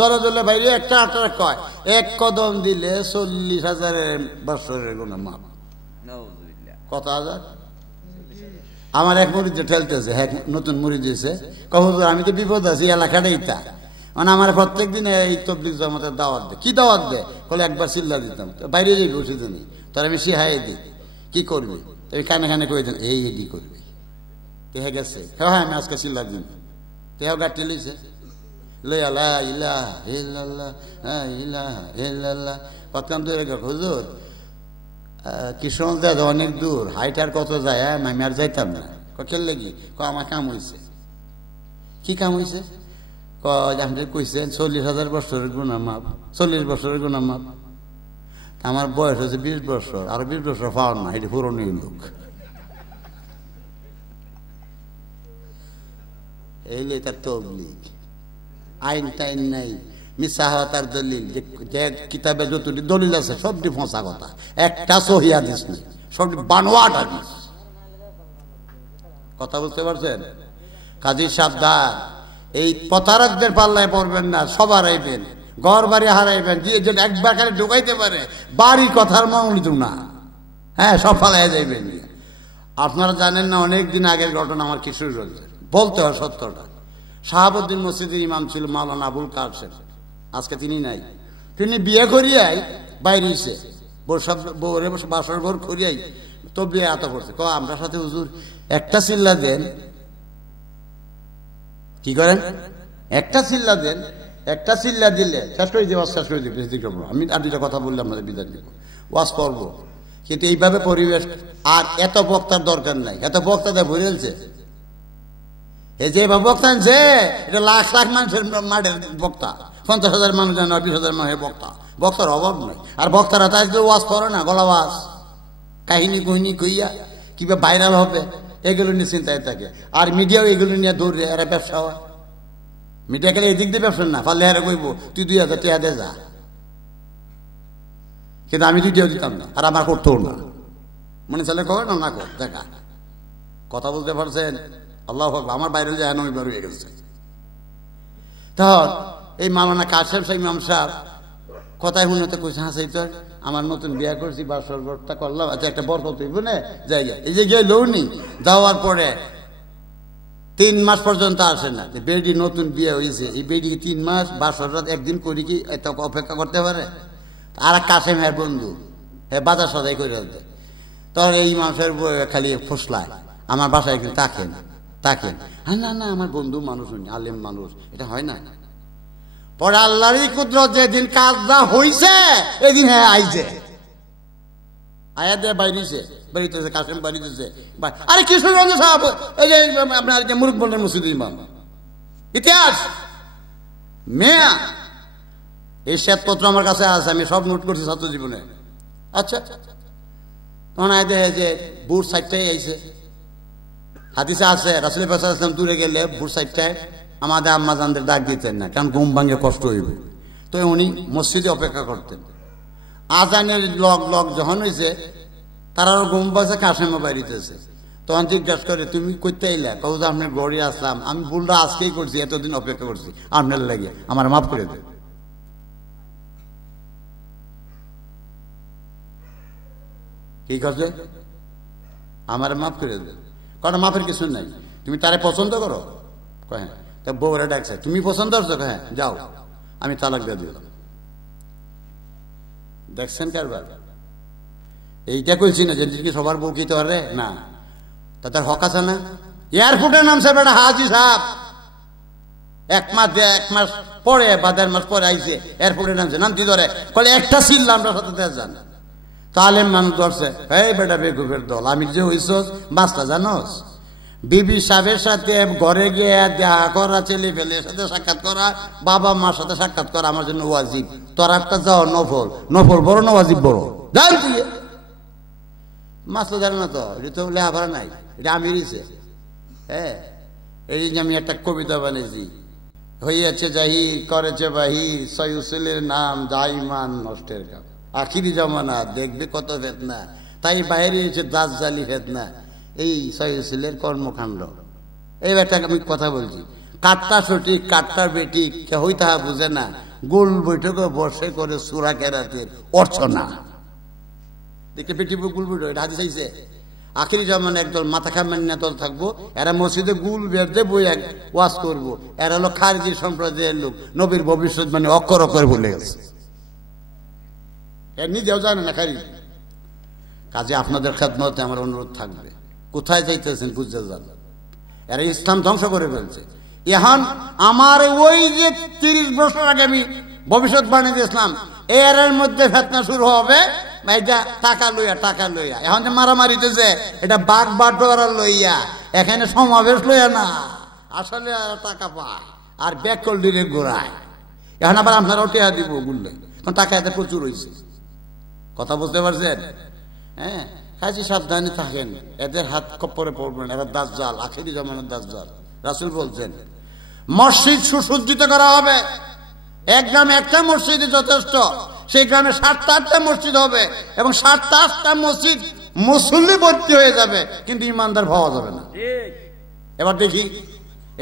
দলে দলে বাইরে একটা আটার কয়, এক কদম দিলে 40,000 বছরের গুনাহ মাপ। কত হাজার? আমার এক মুরিদ ঠেলতেছে, হ্যাঁ নতুন মুরিদ হয়েছে, হুজুর আমি তো বিপদ আছি, এলাকাটা ইটা মানে আমার প্রত্যেক দিন এই তবলিগ জামাতের দাওয়াত দেয়। কি দাওয়াত দেয়? বলে একবার চিল্লা দিতাম, বাইরে যাবি ওষুধ নেই, তোর আমি শিহাই দিই, কি করবি? তুমি কানে কানে কয়ে দেন এই এডি করবি। তেহে গেছে, হ্যাঁ হ্যাঁ আমি আজকে চিল্লা দিন, তেহ গাড়ি লইছে, লই আল্লাহ ইলাহ ইল্লাল্লাহ ইলাহ ইল্লাল্লাহ কতক্ষণ ধরে হুজুর কিশোরগঞ্জ যায় অনেক দূর, হাইটার কত যায়? আমি আর যাইতাম না। কেন লেগি? আমার কাম হয়েছে। কি কাম হয়েছে? আপনি কইছেন 40,000 বছরের গুনাহ মাপ, 40 বছরের গুনাহ মাপ। আমার বয়স হচ্ছে 20 বছর, আর 20 বছর পাওয়ার না, এটি পুরনো লোক। এইলে তার তবলিগ, আইন টাইন নাই, মিশা হওয়া তার দলিল। যে কিতাবে যতটি দলিল আছে সবটি ফসা কথা, একটা সহি হাদিস নেই, সবটি বানোয়াট হাদিস। কথা বুঝতে পারছেন? কাজী সাবধান, এই প্রতারকদের পাল্লায় পড়বেন না। সবার আইবেন, ঘর বাড়ি হারাইবেন, যে একবার খালি ঢুকাইতে পারে বাড়ি কথার মৌলিত না, হ্যাঁ সব ফালাই যাইবেন। আপনারা জানেন না, অনেক দিন আগের ঘটনা, আমার কিশোরগঞ্জের, বলতে হয় সত্যটা। শাহাবুদ্দিন মসজিদের ইমাম ছিল মাওলানা আবুল কাসেম, আজকে তিনি নাই। তিনি বিয়ে করিয়াই বাইরে এসে বউরে বাসর ঘর করিয়াই তো বিয়ে এত করছে। আমরা সাথে হুজুর একটা চিল্লা দেন, কি করেন? একটা চিল্লা দেন, একটা চিল্লা দিলে শেষ করে দিয়ে শেষ করে দিবে। আমি আর দুইটা কথা বললাম, আমাদের বিদায় দিব, ওয়াজ করবো। কিন্তু এইভাবে পরিবেশ, আর এত বক্তার দরকার নাই। এত বক্তাদের ভরে ফেলছে, এই যে বক্তা আনছে এটা লাখ লাখ মানুষের মাঠের বক্তা, 50,000 মানুষ জানে, 20,000 মানুষের বক্তা। বক্তার অভাব নাই। আর বক্তারা তাই যে ওয়াজ করে না, গলা ওয়াজ, কাহিনী কহিনী কইয়া কিভাবে ভাইরাল হবে এগুলো নিয়ে চিন্তায় থাকে। আর মিডিয়াও এগুলো নিয়ে দৌড়ে, এরা ব্যবসা হয়। মিডিয়া গেলে এদিক দিয়ে ব্যবসা না, পারলে এরা কইব তুই 2,000 টাকা দে যা, কিন্তু আমি 2টাও দিতাম না, আর আমার করতেও না। মনে চালে কবে না, না কর দেখা। কথা বলতে পারছেন? আল্লাহ আমার বাইরে যায় নয় বার হয়ে গেছে। তখন এই মাওলানা কাসেম সাহেব ইমাম সাহেব কথায় শুনতে কইছে, হ্যাঁ সেই তো আমার নতুন বিয়ে করছি, বা সর্বটা করলাম, আচ্ছা একটা বরকত হইব না জায়গা। এই যে গিয়ে লৌনি যাওয়ার পরে 3 মাস পর্যন্ত আসে না। বেডি নতুন বিয়ে হয়েছে, এই বেডি 3 মাস বাসররাত একদিন করি কি এত অপেক্ষা করতে পারে? আর কাসেম হ্যাঁ বন্ধু, হ্যাঁ বাজার সদাই করে দেয়। তখন এই ইমাম সাহেব খালি ফসলায়, আমার বাসায় কিন্তু তাকেন তাকেন, হ্যাঁ না না আমার বন্ধু মানুষ, আলেম মানুষ, এটা হয় না। পরে আল্লাহরই কুদরত, যেদিন কাজটা হইছে এদিন হ্যাঁ আইছে, আয়া দিয়ে বাইরেছে, বেরিতেছে কাসেম বাড়িতেছে। আরে কিশোরগঞ্জ সাহেব, এই যে আপনার যে মুরুখ বললেন মসজিদ ইমাম, ইতিহাস মেয়া, এই শ্বেতপত্র আমার কাছে আছে, আমি সব নোট করছি ছাত্র জীবনে। আচ্ছা তখন আয় দেখে যে বুট সাইডটাই আইছে, হাদিসে আছে রাসূল সাল্লাল্লাহু আলাইহি ওয়াসাল্লাম দূরে গেলে বুট সাইডটায় আমাদের আম্মাজানদের ডাক দিতেন না, কারণ ঘুম ভাঙে কষ্ট হইবে। তো উনি মসজিদে অপেক্ষা করতেন। আজানের লগ লগ যখন হয়েছে, তারাও ঘুম পাচ্ছে, কাসেমও বাড়িতেছে। তখন জিজ্ঞাসা করে তুমি কইতে আইলা? কও যে আপনার গড়ি আসলাম, আমি ভুলটা আজকেই করছি, এতদিন অপেক্ষা করছি, আপনার লাগে আমার মাফ করে দেন। কি করছে? আমার মাফ করে দেন। কারণ মাফের কিছু নাই, তুমি তারে পছন্দ করো? হ্যাঁ। তা বউরা ডাকছে, তুমি পছন্দ করছো? হ্যাঁ যাও, আমি তালাক দিয়ে দিলাম। দেখছেন কারবার? এইটা কইছি না যে কি সবার বউ কিতে পারে না, তাদের হক আছে না? এয়ারপোর্টে নামছে বেটা হাজি সাহেব, 1 মাস 1 মাস পরে বা 1.5 মাস পরে আইছে, এরপরে নামতি ধরে বলে একটা চিল্লা আমরা সাথে যান। তালেম মানুষ ধরছে, এই বেটা বেকুফের দল, আমি যে হইছস বাস্তা জানোস? বিবি সাহেবের সাথে ঘরে গিয়ে দেখা করা, ছেলে ফেলের সাথে সাক্ষাৎ করা, বাবা মার সাথে সাক্ষাৎ করা আমার জন্য ওয়াজিব। তোর একটা যাও নফল, নফল বড় না ওয়াজিব বড়? জান তুই মাছ তো জানে না, তো এটা তো লেখাপড়া নাই, এটা আমি দিছে। হ্যাঁ, এই যে আমি একটা কবিতা বানিয়েছি, হইয়াছে জাহির করেছে বাহির, সয়ুসুলের নাম জাইমান নষ্টের কাম, আখিরি জমানা দেখবে কত ফেতনা, তাই বাইরে হচ্ছে দাজ্জালি ফেতনা, এই সয়ুসুলের কর্মকাণ্ড। এই একটা আমি কথা বলছি, কাটটা সঠিক কাটটা বেঠিক কেউই তাহা বুঝে না, গোল বৈঠকে বসে করে সুরা কেরাতের অর্চনা। দেখতে পেটি গুল বৈঠক, এটা হাদিস আইছে। আখিরি জমানে একদল মাথা খামেন্না দল থাকবো, এরা মসজিদে গুল বেরতে বই এক ওয়াজ করবো, এরা হলো খারিজি সম্প্রদায়ের লোক, নবীর ভবিষ্যৎ মানে অক্ষর অক্ষর ভুলে গেছে, এর নিজেও জানে না খারিজি। কাজে আপনাদের খেদমতে আমার অনুরোধ থাকবে, কোথায় যাইতেছেন বুঝতে যান, এরা ইসলাম ধ্বংস করে ফেলছে। এখন আমার ওই যে 30 বছর আগে আমি ভবিষ্যৎ বাণী দিয়েছিলাম, এর মধ্যে ফেতনা শুরু হবে, এটা টাকা লইয়া এখন যে মারামারিতেছে এটা বাঘ বাটোয়ারা লইয়া, এখানে সমাবেশ লইয়া না, আসলে টাকা পায় আর ব্যাকল দিলে ঘোরায়। এখন আবার আপনারাও টেয়া দিব বললে, কারণ টাকা এতে প্রচুর হয়েছে। কথা বুঝতে পারছেন? হ্যাঁ, কাজে সাবধানে থাকেন, এদের হাত কপরে পড়বেন, এরা দাজ্জাল, আখিরি জামানের দাজ্জাল। রাসূল বলছেন মসজিদ সুসজ্জিত করা হবে, এক গ্রামে একটা মসজিদে যথেষ্ট, সেই গ্রামে 7টা মসজিদ হবে এবং 7টা মসজিদ মুসল্লি ভর্তি হয়ে যাবে, কিন্তু ইমানদার পাওয়া যাবে না। এবার দেখি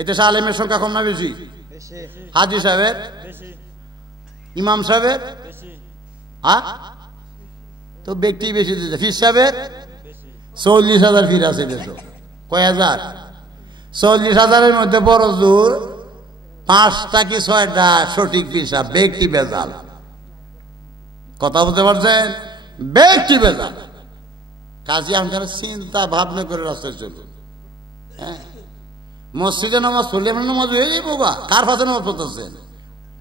এতে আলেমের সংখ্যা কম না বেশি? হাজি সাহেবের, ইমাম সাহেবের, তো ব্যক্তি বেশি দিচ্ছে। ফির সাহেবের 40,000 ফির আছে দেশ, কয় হাজার? 40,000-এর মধ্যে বড় জোর 5টা কি 6টা সঠিক হিসাব, ব্যক্তি বেজাল। কথা বলতে পারছেন? ব্যক্তি বেজাল। কাজে আপনারা চিন্তা ভাবনা করে রাস্তায় চলুন। হ্যাঁ, মসজিদে নামাজ পড়লে আপনার নামাজ হয়ে যাবো বা কার পাশে নামাজ পড়তেছেন?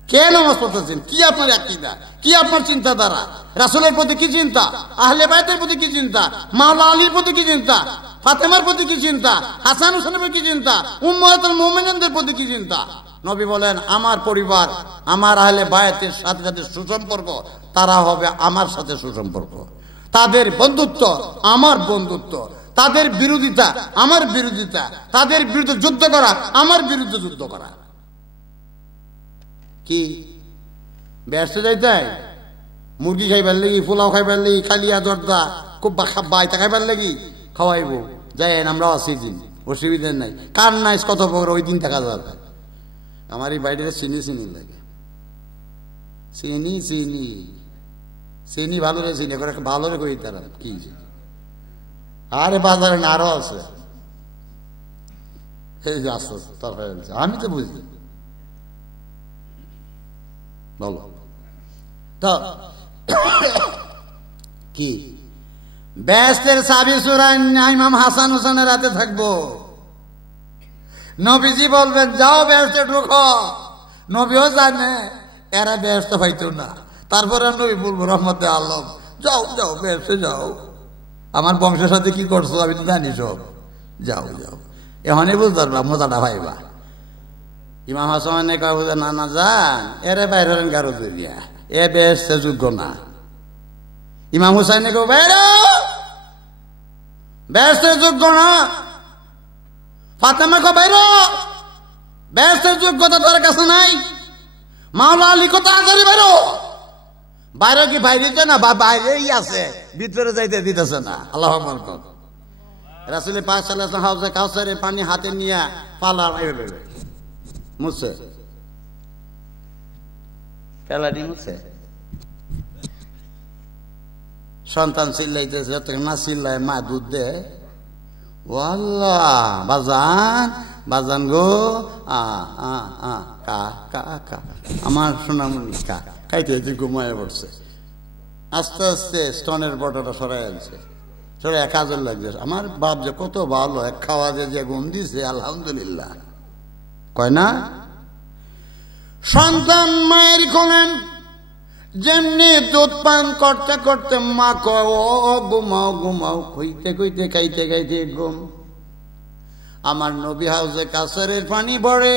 কে নামাজ পড়তেছেন? কি আপনার আকীদা, কি আপনার চিন্তাধারা? রাসূলের প্রতি কি চিন্তা? আহলে বাইতের প্রতি কি চিন্তা? মাওলা আলীর প্রতি কি চিন্তা? ফাতেমার প্রতি কি চিন্তা? হাসান হোসেনের প্রতি কি চিন্তা? উম্মাহাতুল মুমিনিনদের প্রতি কি চিন্তা? নবী বলেন আমার পরিবার, আমার আহলে বায়াতের সাথে যাদের সুসম্পর্ক, তারা হবে আমার সাথে সুসম্পর্ক, তাদের বন্ধুত্ব আমার বন্ধুত্ব, তাদের বিরোধিতা আমার বিরোধিতা, তাদের বিরুদ্ধে যুদ্ধ করা আমার বিরুদ্ধে যুদ্ধ করা। কি ব্যস্ত যাইতে মুরগি খাইবার লাগি, পোলাও খাইবার লাগি, কালিয়া জর্দা খুব বাইতা খাইবার লাগি খাওয়াইব, যাই আমরা আছি দিন, অসুবিধা নাই। কার নাই কত বড় ওই দিন দেখা যাবে। আমার এই বাইরে চিনি চিনি লাগে, চিনি চিনি চিনি ভালো রে, চিনি করে ভালো রে কই তারা কি চিনি। আরে বাজারে না আরো আছে, এই যে আসো তরকারি, আমি তো বুঝি। বলো তো কি বেহেশতের চাবি সূরা ইমাম হাসান হোসেনের হাতে থাকবো। নবীজি বলবেন যাও বেহেশতে ঢুকো, নবীও জানে এরা বেহেশত পাইতো না, তারপরে নবী বলবো রহমতে আলম যাও যাও বেহেশতে যাও, আমার বংশের সাথে কি করছো আমি তো জানি সব, যাও যাও। এখনই বুঝতে পারবা মজাটা ভাইবা। ইমাম হাসান কয় বুঝে না না যান, এরে বাইর হলেন গারো দিয়া, এ বেহেশতে যোগ্য না। ইমাম হুসাইন কেউ বাইর বেহেশতের যোগ্য না, ফাতেমা কো বাইর বেহেশতের যোগ্যতা তোর কাছে নাই, মাওলা আলী কো তাড়াতাড়ি বাইর বাইরে, কি বাইরে না বা বাইরেই আছে, ভিতরে যাইতে দিতেছে না। আল্লাহু আকবার। রাসূল পাক সাল্লাল্লাহু আলাইহি ওয়াসাল্লাম হাউজে কাউসারের পানি হাতে নিয়ে পালা মুছে পেলাডি মুছে, সন্তান চিল্লাইতেছে, না চিল্লায় মা দুধ দে, ও আল্লাহ বাজান বাজান গো কা কা কা, আমার সোনামণি কা খাইতে ঘুমায় পড়ছে। আস্তে আস্তে স্তনের বটটা সরাই আনছে, সরাই কাজল লাগছে। আমার বাপ যে কত ভালো, এক খাওয়া যে ঘুম দিছে আলহামদুলিল্লাহ, কয় না সন্তান মায়ের কোলেন যেমনি দুধ পান করতে করতে মা কয় ও ঘুমাও ঘুমাও, কইতে কইতে খাইতে খাইতে ঘুম। আমার নবী হাউজে কাছারের পানি ভরে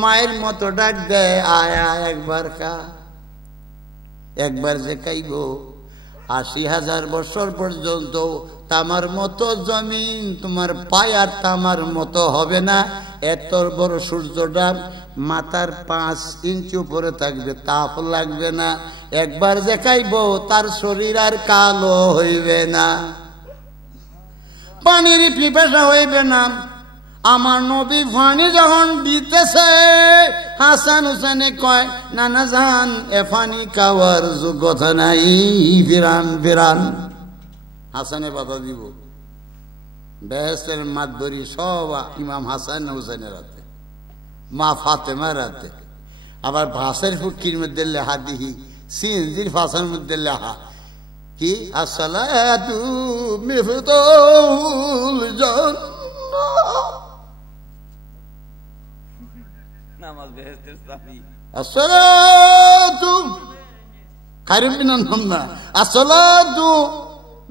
মায়ের মতো ডাক দেয়, আয় আয় একবার খা। একবার যে খাইব ৮০,০০০ বছর পর্যন্ত তামার মতো জমিন তোমার পায়ার তামার মতো হবে না। এত বড় সূর্যটা মাথার ৫ ইঞ্চি উপরে থাকবে, তাপ লাগবে না। একবার যে খাইব তার শরীর আর কালো হইবে না, পানির পিপাসা হইবে না। আমার নবী পানি যখন দিতেছে হাসান হুসেনে কয়, নানা জান এ পানি খাওয়ার যোগ্যতা নাই, ফিরান ফিরান। হাসানে বাধা দিব, বেহেশতের মাতবরি সব ইমাম হাসান হুসেনের হাতে, মা ফাতেমার হাতে। আবার ভাষের ফুকির মধ্যে লেখা দিহি, সিএনজির ভাষার মধ্যে লেখা কি, আসসালাতু মিফতাহুল জান্নাহ, নামাজ বেহেশতের চাবি। আসসালাতু খায়রুম মিনান নাম, আসসালাতু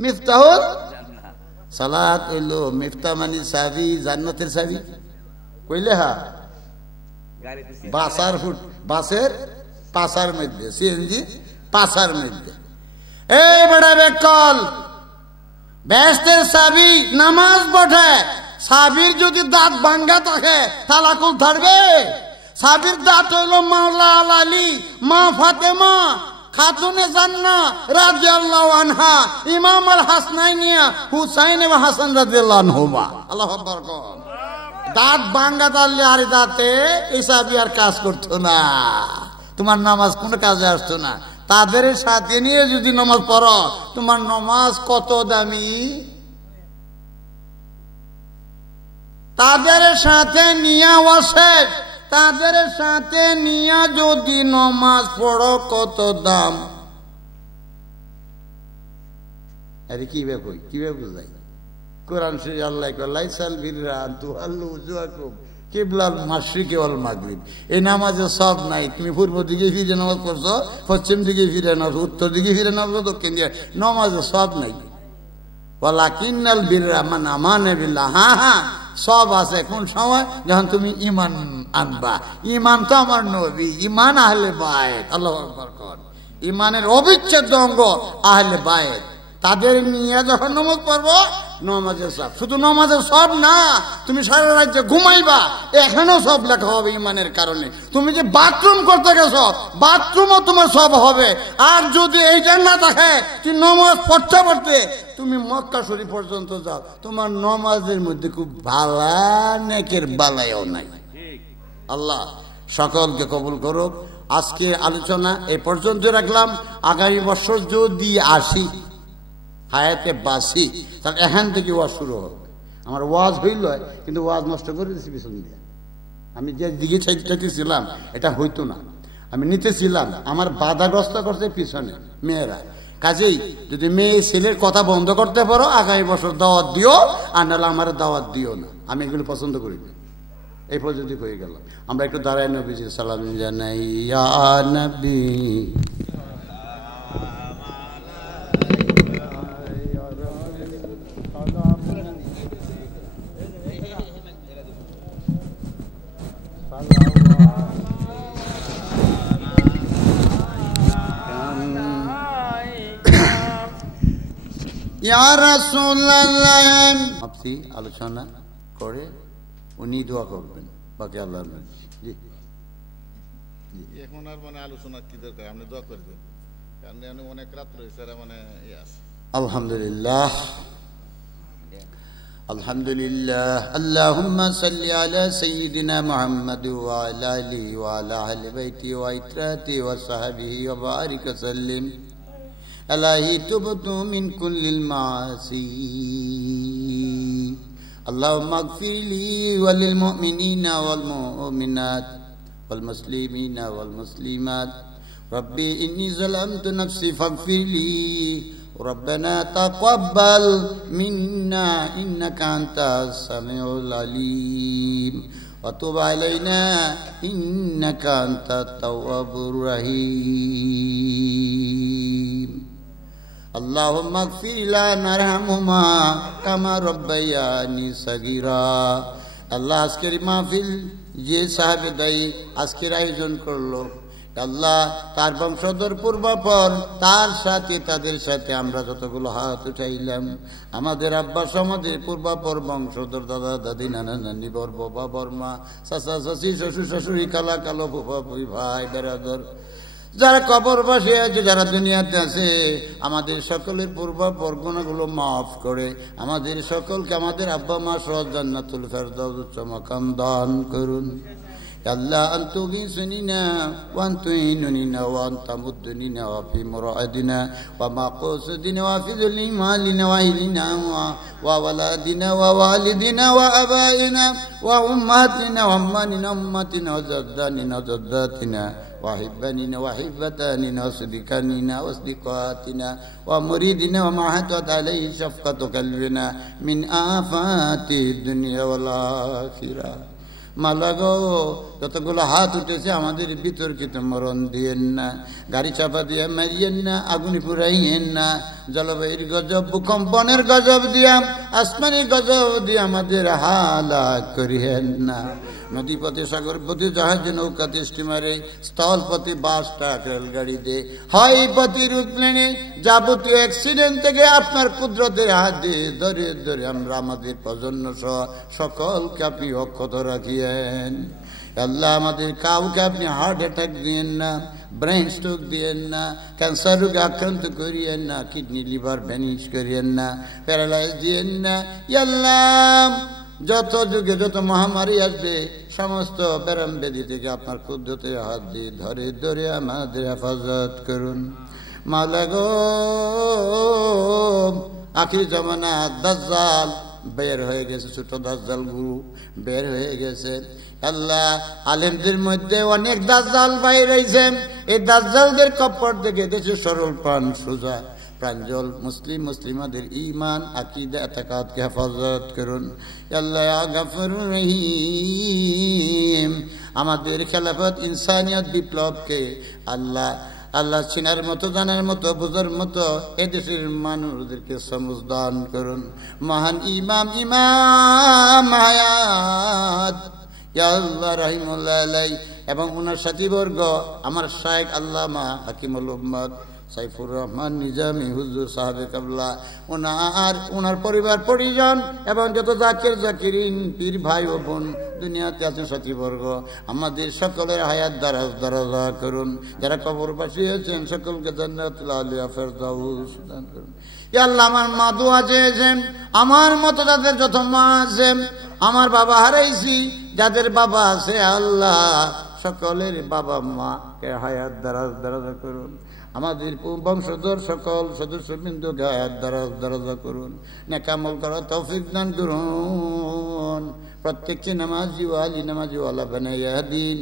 মিফতাহুল জান্নাহ। সালাত হইলো মিফতাহ মানে চাবি, জান্নাতের চাবি। কইলে হা বাসার ফুট, বাসের পাশার মধ্যে, সিএনজি পাশার মধ্যে। এই বড় বেকল, বেহেশতের চাবি নামাজ পড়ে। চাবির যদি দাঁত ভাঙ্গা থাকে তালাকুল থাকবে। চাবির দাঁত হইল মাওলা আলী, মা ফাতেমা খাতুনে জান্নাহ রাদিয়াল্লাহু আনহা, ইমাম আল হাসনাইনি হুসাইন এবং হাসান রাদিয়াল্লাহু আনহুমা। আল্লাহু আকবার। দাঁত ভাঙ্গা তাহলে আর দাঁতে এই চাবি আর কাজ করতো না, তোমার নামাজ কোনো কাজে আসতো না। তাদের সাথে নিয়ে যদি নামাজ পড়ো, তোমার নামাজ কত দামি। তাদের সাথে নিয়ে বসে, তাদের সাথে নিয়ে যদি নামাজ পড়ো কত দাম। আরে কি ব্যাপার, কি ব্যাপার যাই কোরআন শরীফ আল্লাহ কয় লাইসাল বিররা আন তুওয়াল্লু উজুহাকুম কিবলাল মাশরিকি ওয়াল মাগরিব। এই নামাজে সব নাই, তুমি পূর্ব দিকে ফিরে নামাজ পড়ছো, পশ্চিম দিকে ফিরে নামাজ, উত্তর দিকে ফিরে নামাজ, দক্ষিণ দিকে, নামাজে সব নাই। ওয়ালাকিন্নাল বিররা মান আমানা বিল্লাহ, হ্যাঁ হ্যাঁ সব আছে। কোন সময়? যখন তুমি ঈমান আনবা। ঈমান তো আমার নবী, ঈমান আহলে বাইত। আল্লাহু আকবার কর। ঈমানের অবিচ্ছেদ্য অঙ্গ আহলে বাইত, তাদের নিয়ে যখন নামাজ পড়বো, নামাজের সব। শুধু নামাজের সব না, তুমি সারা রাজ্যে ঘুমাইবা, এখানেও সব লেখা হবে ঈমানের কারণে। তুমি যে বাথরুম করতে গেছো, বাথরুমও তোমার সব হবে। আর যদি এইটা না থাকে, তুমি নামাজ পড়তে পড়তে তুমি মক্কা শরীফ পর্যন্ত যাও, তোমার নামাজের মধ্যে খুব ভালা নেকের বালায়ও নাই। আল্লাহ সকলকে কবুল করুক। আজকে আলোচনা এই পর্যন্ত রাখলাম। আগামী বছর যদি আসি, হায়াতে বাসি, তাহলে এখান থেকে ওয়াজ শুরু হবে। আমার ওয়াজ হইল, কিন্তু ওয়াজ নষ্ট করে দিচ্ছি পিছন দিয়ে। আমি যে দিকে চাইতেছিলাম এটা হইতো না, আমি নিতেছিলাম, আমার বাধাগ্রস্ত করছে পিছনে মেয়েরা। কাজেই যদি মেয়ে ছেলের কথা বন্ধ করতে পারো, আগামী বছর দাওয়াত দিও, আর নাহলে আমার দাওয়াত দিও না। আমি এগুলো পছন্দ করি না। এই পর্যন্ত হয়ে গেল। আমরা একটু দাঁড়ায় নবীজির সালাম জানাই। ইয়া নবী ইয়া রাসূলুল্লাহ। আপনি আলোচনা করে উনি দোয়া করবেন, বাকি আল্লাহর মর্জি। জি এখন আর মানে আলোচনা কি দরকার, আপনি দোয়া করবেন, কারণ অনেক রাত রয়েছে। মানে আলহামদুলিল্লাহ, আলহামদুলিল্লাহ। আল্লাহুম্মা সাল্লি আলা সাইয়্যিদিনা মুহাম্মাদ ওয়া আলা আলিহি ওয়া আলা আহলি বাইতি ওয়া ইত্রাতি ওয়া সাহবিহি ওয়া বারিক ওয়া সাল্লিম। ইলাহি তুবতু মিন কুল্লিল মাসি, আল্লাহুম্মা ইগফিরলি ওয়া লিল মুমিনিনা ওয়াল মুমিনাত ওয়াল মুসলিমিনা ওয়াল মুসলিমাত। রব্বি ইন্নী যালামতু নাফসি ফাগফিরলি। ربنا تقبل منا إنك أنت السميع العليم وتب علينا إنك أنت التواب الرحيم اللهم اغفر لنا وارحمهما كما ربياني صغيرا আল্লাহ আজকের মাহফিল যে সাহেব দায়ী আজকের আয়োজন করলো আল্লাহ তার বংশধর পূর্বাপর তার সাথে তাদের সাথে আমরা যতগুলো হাত উঠাইলাম আমাদের আব্বাস আমাদের পূর্বাপর বংশধর দাদা দাদি নানা নানি বর বাবা বর্মা চাচা চাচি শ্বশুর শাশুড়ি খালা কালো ফুফা ফুই ভাই বেড়াদর যারা কবরবাসী আছে যারা দুনিয়াতে আছে আমাদের সকলের পূর্বাপর গুনাহগুলো মাফ করে আমাদের সকলকে আমাদের আব্বা মা সহ জান্নাতুল ফেরদাউস উচ্চ মাকাম দান করুন আল্লাহ আনতুগিসনিনা ওয়ান্তুইনুনিনা ওয়ান্তামুদ্দুনিনা ওয়া ফি মুরাদিনা ওয়া মাকসুদিনা ওয়া ফি যুলিমালিনা ওয়া ইলিনা ওয়া ওয়ালাদিনা ওয়া ওয়ালিদিনা ওয়া আবাইনা ওয়া উম্মাতিনা ওয়া আম্মানিনা উম্মাতিনা ওয়া জাদ্দানিনা ওয়া জাদ্দাতিনা وحباننا وحبتاننا وصديقاننا وصديقاتنا ومريدنا وما حتت عليه شفقة قلبنا من آفات الدنيا والآخرة মালাগো যতগুলো হাত উঠেছে আমাদের বিতর্কিত মরণ দিয়েন না গাড়ি চাপা দিয়ে মারিয়েন না আগুনি পুরাইয়েন না জলবায়ুর গজব ভূকম্পনের গজব দিয়া আসমানি গজব দিয়ে আমাদের হালাক করিয়েন না নদীপথে সাগরপথে জাহাজে নৌকাতে স্টিমারে স্থলপথে বাস ট্রাক রেলগাড়িতে হয় পথে রুপ্লেনে যাবতীয় অ্যাক্সিডেন্ট থেকে আপনার কুদরতের হাতে ধরে ধরে আমরা আমাদের প্রজন্ম সহ সকলকে আপনি অক্ষত রাখিয়েন আল্লাহ আমাদের কাউকে আপনি হার্ট অ্যাটাক দিয়েন না ব্রেন স্ট্রোক দিয়েন না ক্যান্সার রোগে আক্রান্ত করিয়েন না কিডনি লিভার ভ্যানিশ করিয়েন না প্যারালাইজ দিয়েন না আল্লাহ যত যুগে যত মহামারী আসবে সমস্ত ব্যারাম ব্যাধি থেকে আপনার কুদরতের হাত দিয়ে ধরে ধরে আমাদের হেফাজত করুন মাওলা গো আখির জামানা দাজ্জাল বের হয়ে গেছে ছোট দাজ্জাল গুরু বের হয়ে গেছে আল্লাহ আলেমদের মধ্যে অনেক দাজ্জাল বাইর হয়েছে এই দাজ্জালদের কপট থেকে দেশে সরল প্রাণ সোজা প্রাঞ্জল মুসলিম মুসলিমাদের ঈমান আকীদা ইতাকাদকে হেফাজত করুন আল্লাহ ইয়া গফুরুর রহিম আমাদের খেলাফত ইনসানিয়ত বিপ্লবকে আল্লাহ আল্লাহ চিনার মতো জানার মতো বুঝার মতো এদেশের মানুষদেরকে সমঝ দান করুন মহান ইমাম হায়াত ইয়া আল্লাহ রাহিমাহুল্লাহ আলাইহি এবং ওনার সাথীবর্গ আমার শাইখ আল্লামা হাকিমুল উম্মত সাইফুর রহমান নিজামী হুজুর সাহেব কাবলা ওনার পরিবার পরিজন এবং যত জাকির জাকিরিন পীর ভাই ও বোন দুনিয়াতে আছেন সাথীবর্গ আমাদের সকলের হায়াত দারাজ করুন যারা কবরবাসী হয়েছেন সকলকে জান্নাতুল আলিয়া ফেরদাউস দান করুন ইয়া আল্লাহ আমার মা দোয়া চেয়েছেন আমার মতো যাদের যত মা আছে আমার বাবা হারাইছি যাদের বাবা আছে আল্লাহ সকলের বাবা মাকে হায়াত দারাজ করুন আমাদের বংশধর সকল সদস্যবৃন্দকে হায়াত দারাজ করুন নেক আমল করার তৌফিক দান করুন প্রত্যেককে নামাজি ওয়ালা বানাইয়া দিন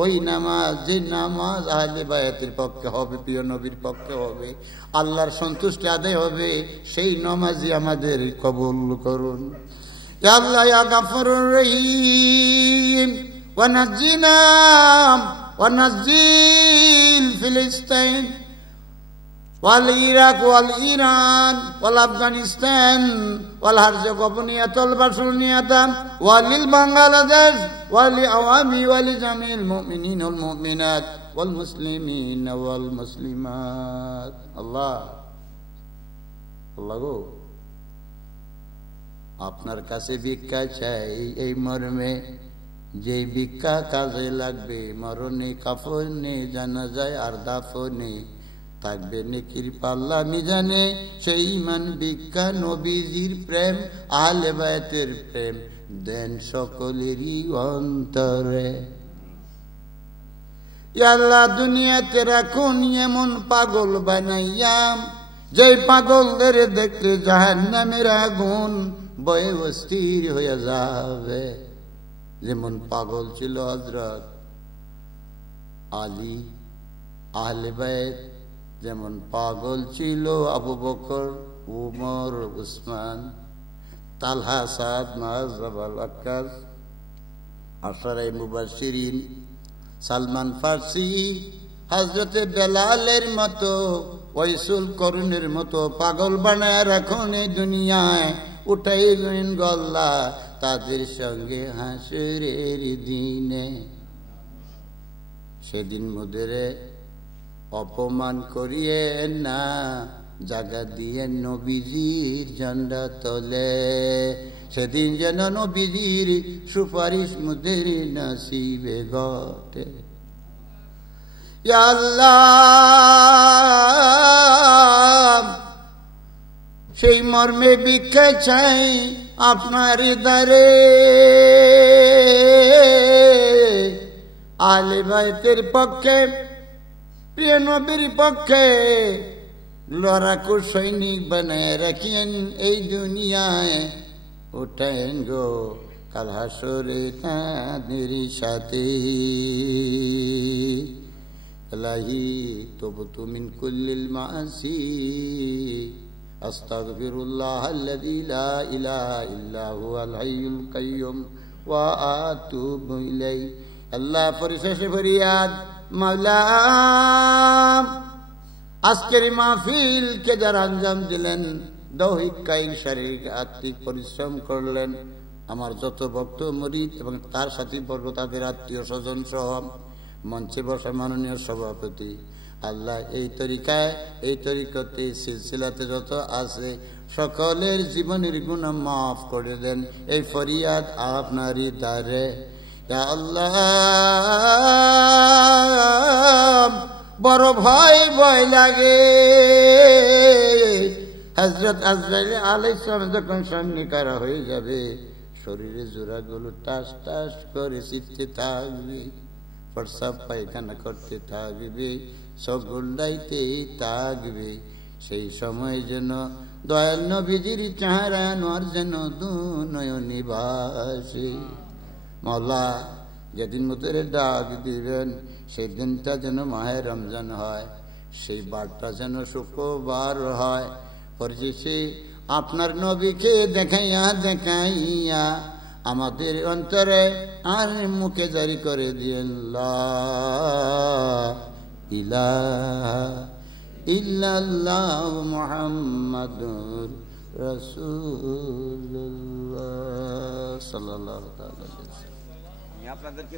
ওই নামাজ যে নামাজ আহলে বায়াতের পক্ষে হবে প্রিয় নবীর পক্ষে হবে আল্লাহর সন্তুষ্টি আদায় হবে সেই নামাজই আমাদের কবুল করুন ইয়া আল্লাহ ইয়া গফুরুর রহিম ونجنا ونزيل فلسطين والعراق والإيران والأفغانستان والهرزيغوفينا والبosnia وللبنغلاديش ولأوامي ولجميع المؤمنين والمؤمنات والمسلمين والمسلمات الله গো আপনার কাছে ভিক্ষা চাই এই মর্মে যে ভিক্ষা কাজে লাগবে মরণে কাফনে জানাজায় আর দাফনে থাকবে নেকির পাল্লা মিজানে সেই ইমান ভিক্ষা নবীজির প্রেম আহলে বায়তের প্রেম দেন সকলেরই অন্তরে ইয়া আল্লাহ দুনিয়াতে রাখুন এমন পাগল বানাইয়াম যেই পাগলদের দেখলে জাহান্নামের আগুন বয়ে অস্থির হয়ে যাবে যেমন পাগল ছিল হযরত আলী আহলে বাইত যেমন পাগল ছিল আবু বকর উমর উসমান তালহা সাদ মুআয জাবাল আক্কাস আশারায়ে মুবাশশিরিন সালমান ফার্সি হযরতে বেলালের মতো ওয়াইসুল করুনের মতো পাগল বানায় রাখুন এই দুনিয়ায়, উঠাইলেন গল্লা তাদের সঙ্গে হাসরের দিনে। সেদিন মোদেরে অপমান করিয়ে না, জাগা দিয়ে নবীজির ঝান্ডা তলে। সেদিন যেন নবীজির সুপারিশ মোদের নসিবে ঘটে। ইয়া আল্লাহ, সেই মর্মে ভিক্ষা চাই আপনার দ্বারে। আলে বাইতের পক্ষে, প্রিয় নবীর পক্ষে লড়াকু সৈনিক বানায় রাখিয়েন এই দুনিয়ায়, উঠেন গো কাল হাসরে তাদের সাথে। ইলাহি তুবতু মিন কুল্লিল মাসি আস্তাগফিরুল্লাহ আল্লাযী লা ইলাহা ইল্লা হুয়াল হাইয়ুল কাইয়্যুম ওয়া আতুবু ইলাইহি। আল্লাহ পরিশেষে ফরিয়াদ, মাওলা আজকের মাহফিলকে যারা আঞ্জাম দিলেন, দৈহিক কায়িক শারীরিক আত্মিক পরিশ্রম করলেন, আমার যত ভক্ত মুরিদ এবং তার সাথী বর্গ, তাদের আত্মীয় স্বজন সহ মঞ্চে বসা মাননীয় সভাপতি, আল্লাহ এই তরিকায়, এই তরিকতে সিলসিলাতে যত আছে সকলের জীবনের গুনাহ মাফ করে দেন, এই ফরিয়াদ আপনারই দ্বারে। ইয়া আল্লাহ, বড় ভয় ভয় লাগে। হযরত আজরাইল আলাইহিস সালাম যখন সামনে কারা হয়ে যাবে, শরীরে জোড়াগুলো টাস টাস করে চিত্তে থাকবে, প্রস্রাব পায়খানা করতে থাকবে, চোখ গুন্ডাইতে থাকবে। সেই সময় যেন দয়াল নবীজির চেহারা আনোয়ার যেন দুনয়নে ভাসে। মাওলা, যেদিন মুদেরে ডাক দিবেন সেই দিনটা যেন মাহে রমজান হয়, সেই বারটা যেন শুক্রবার হয়। পরিশেষে আপনার নবীকে দেখাইয়া দেখাইয়া আমাদের অন্তরে আর মুখে জারি করে দিয়েন লা ইলাহা ইল্লাল্লাহু মুহাম্মাদুর রাসূলুল্লাহ সাল্লাল্লাহু তাআলা। আপনাদেরকে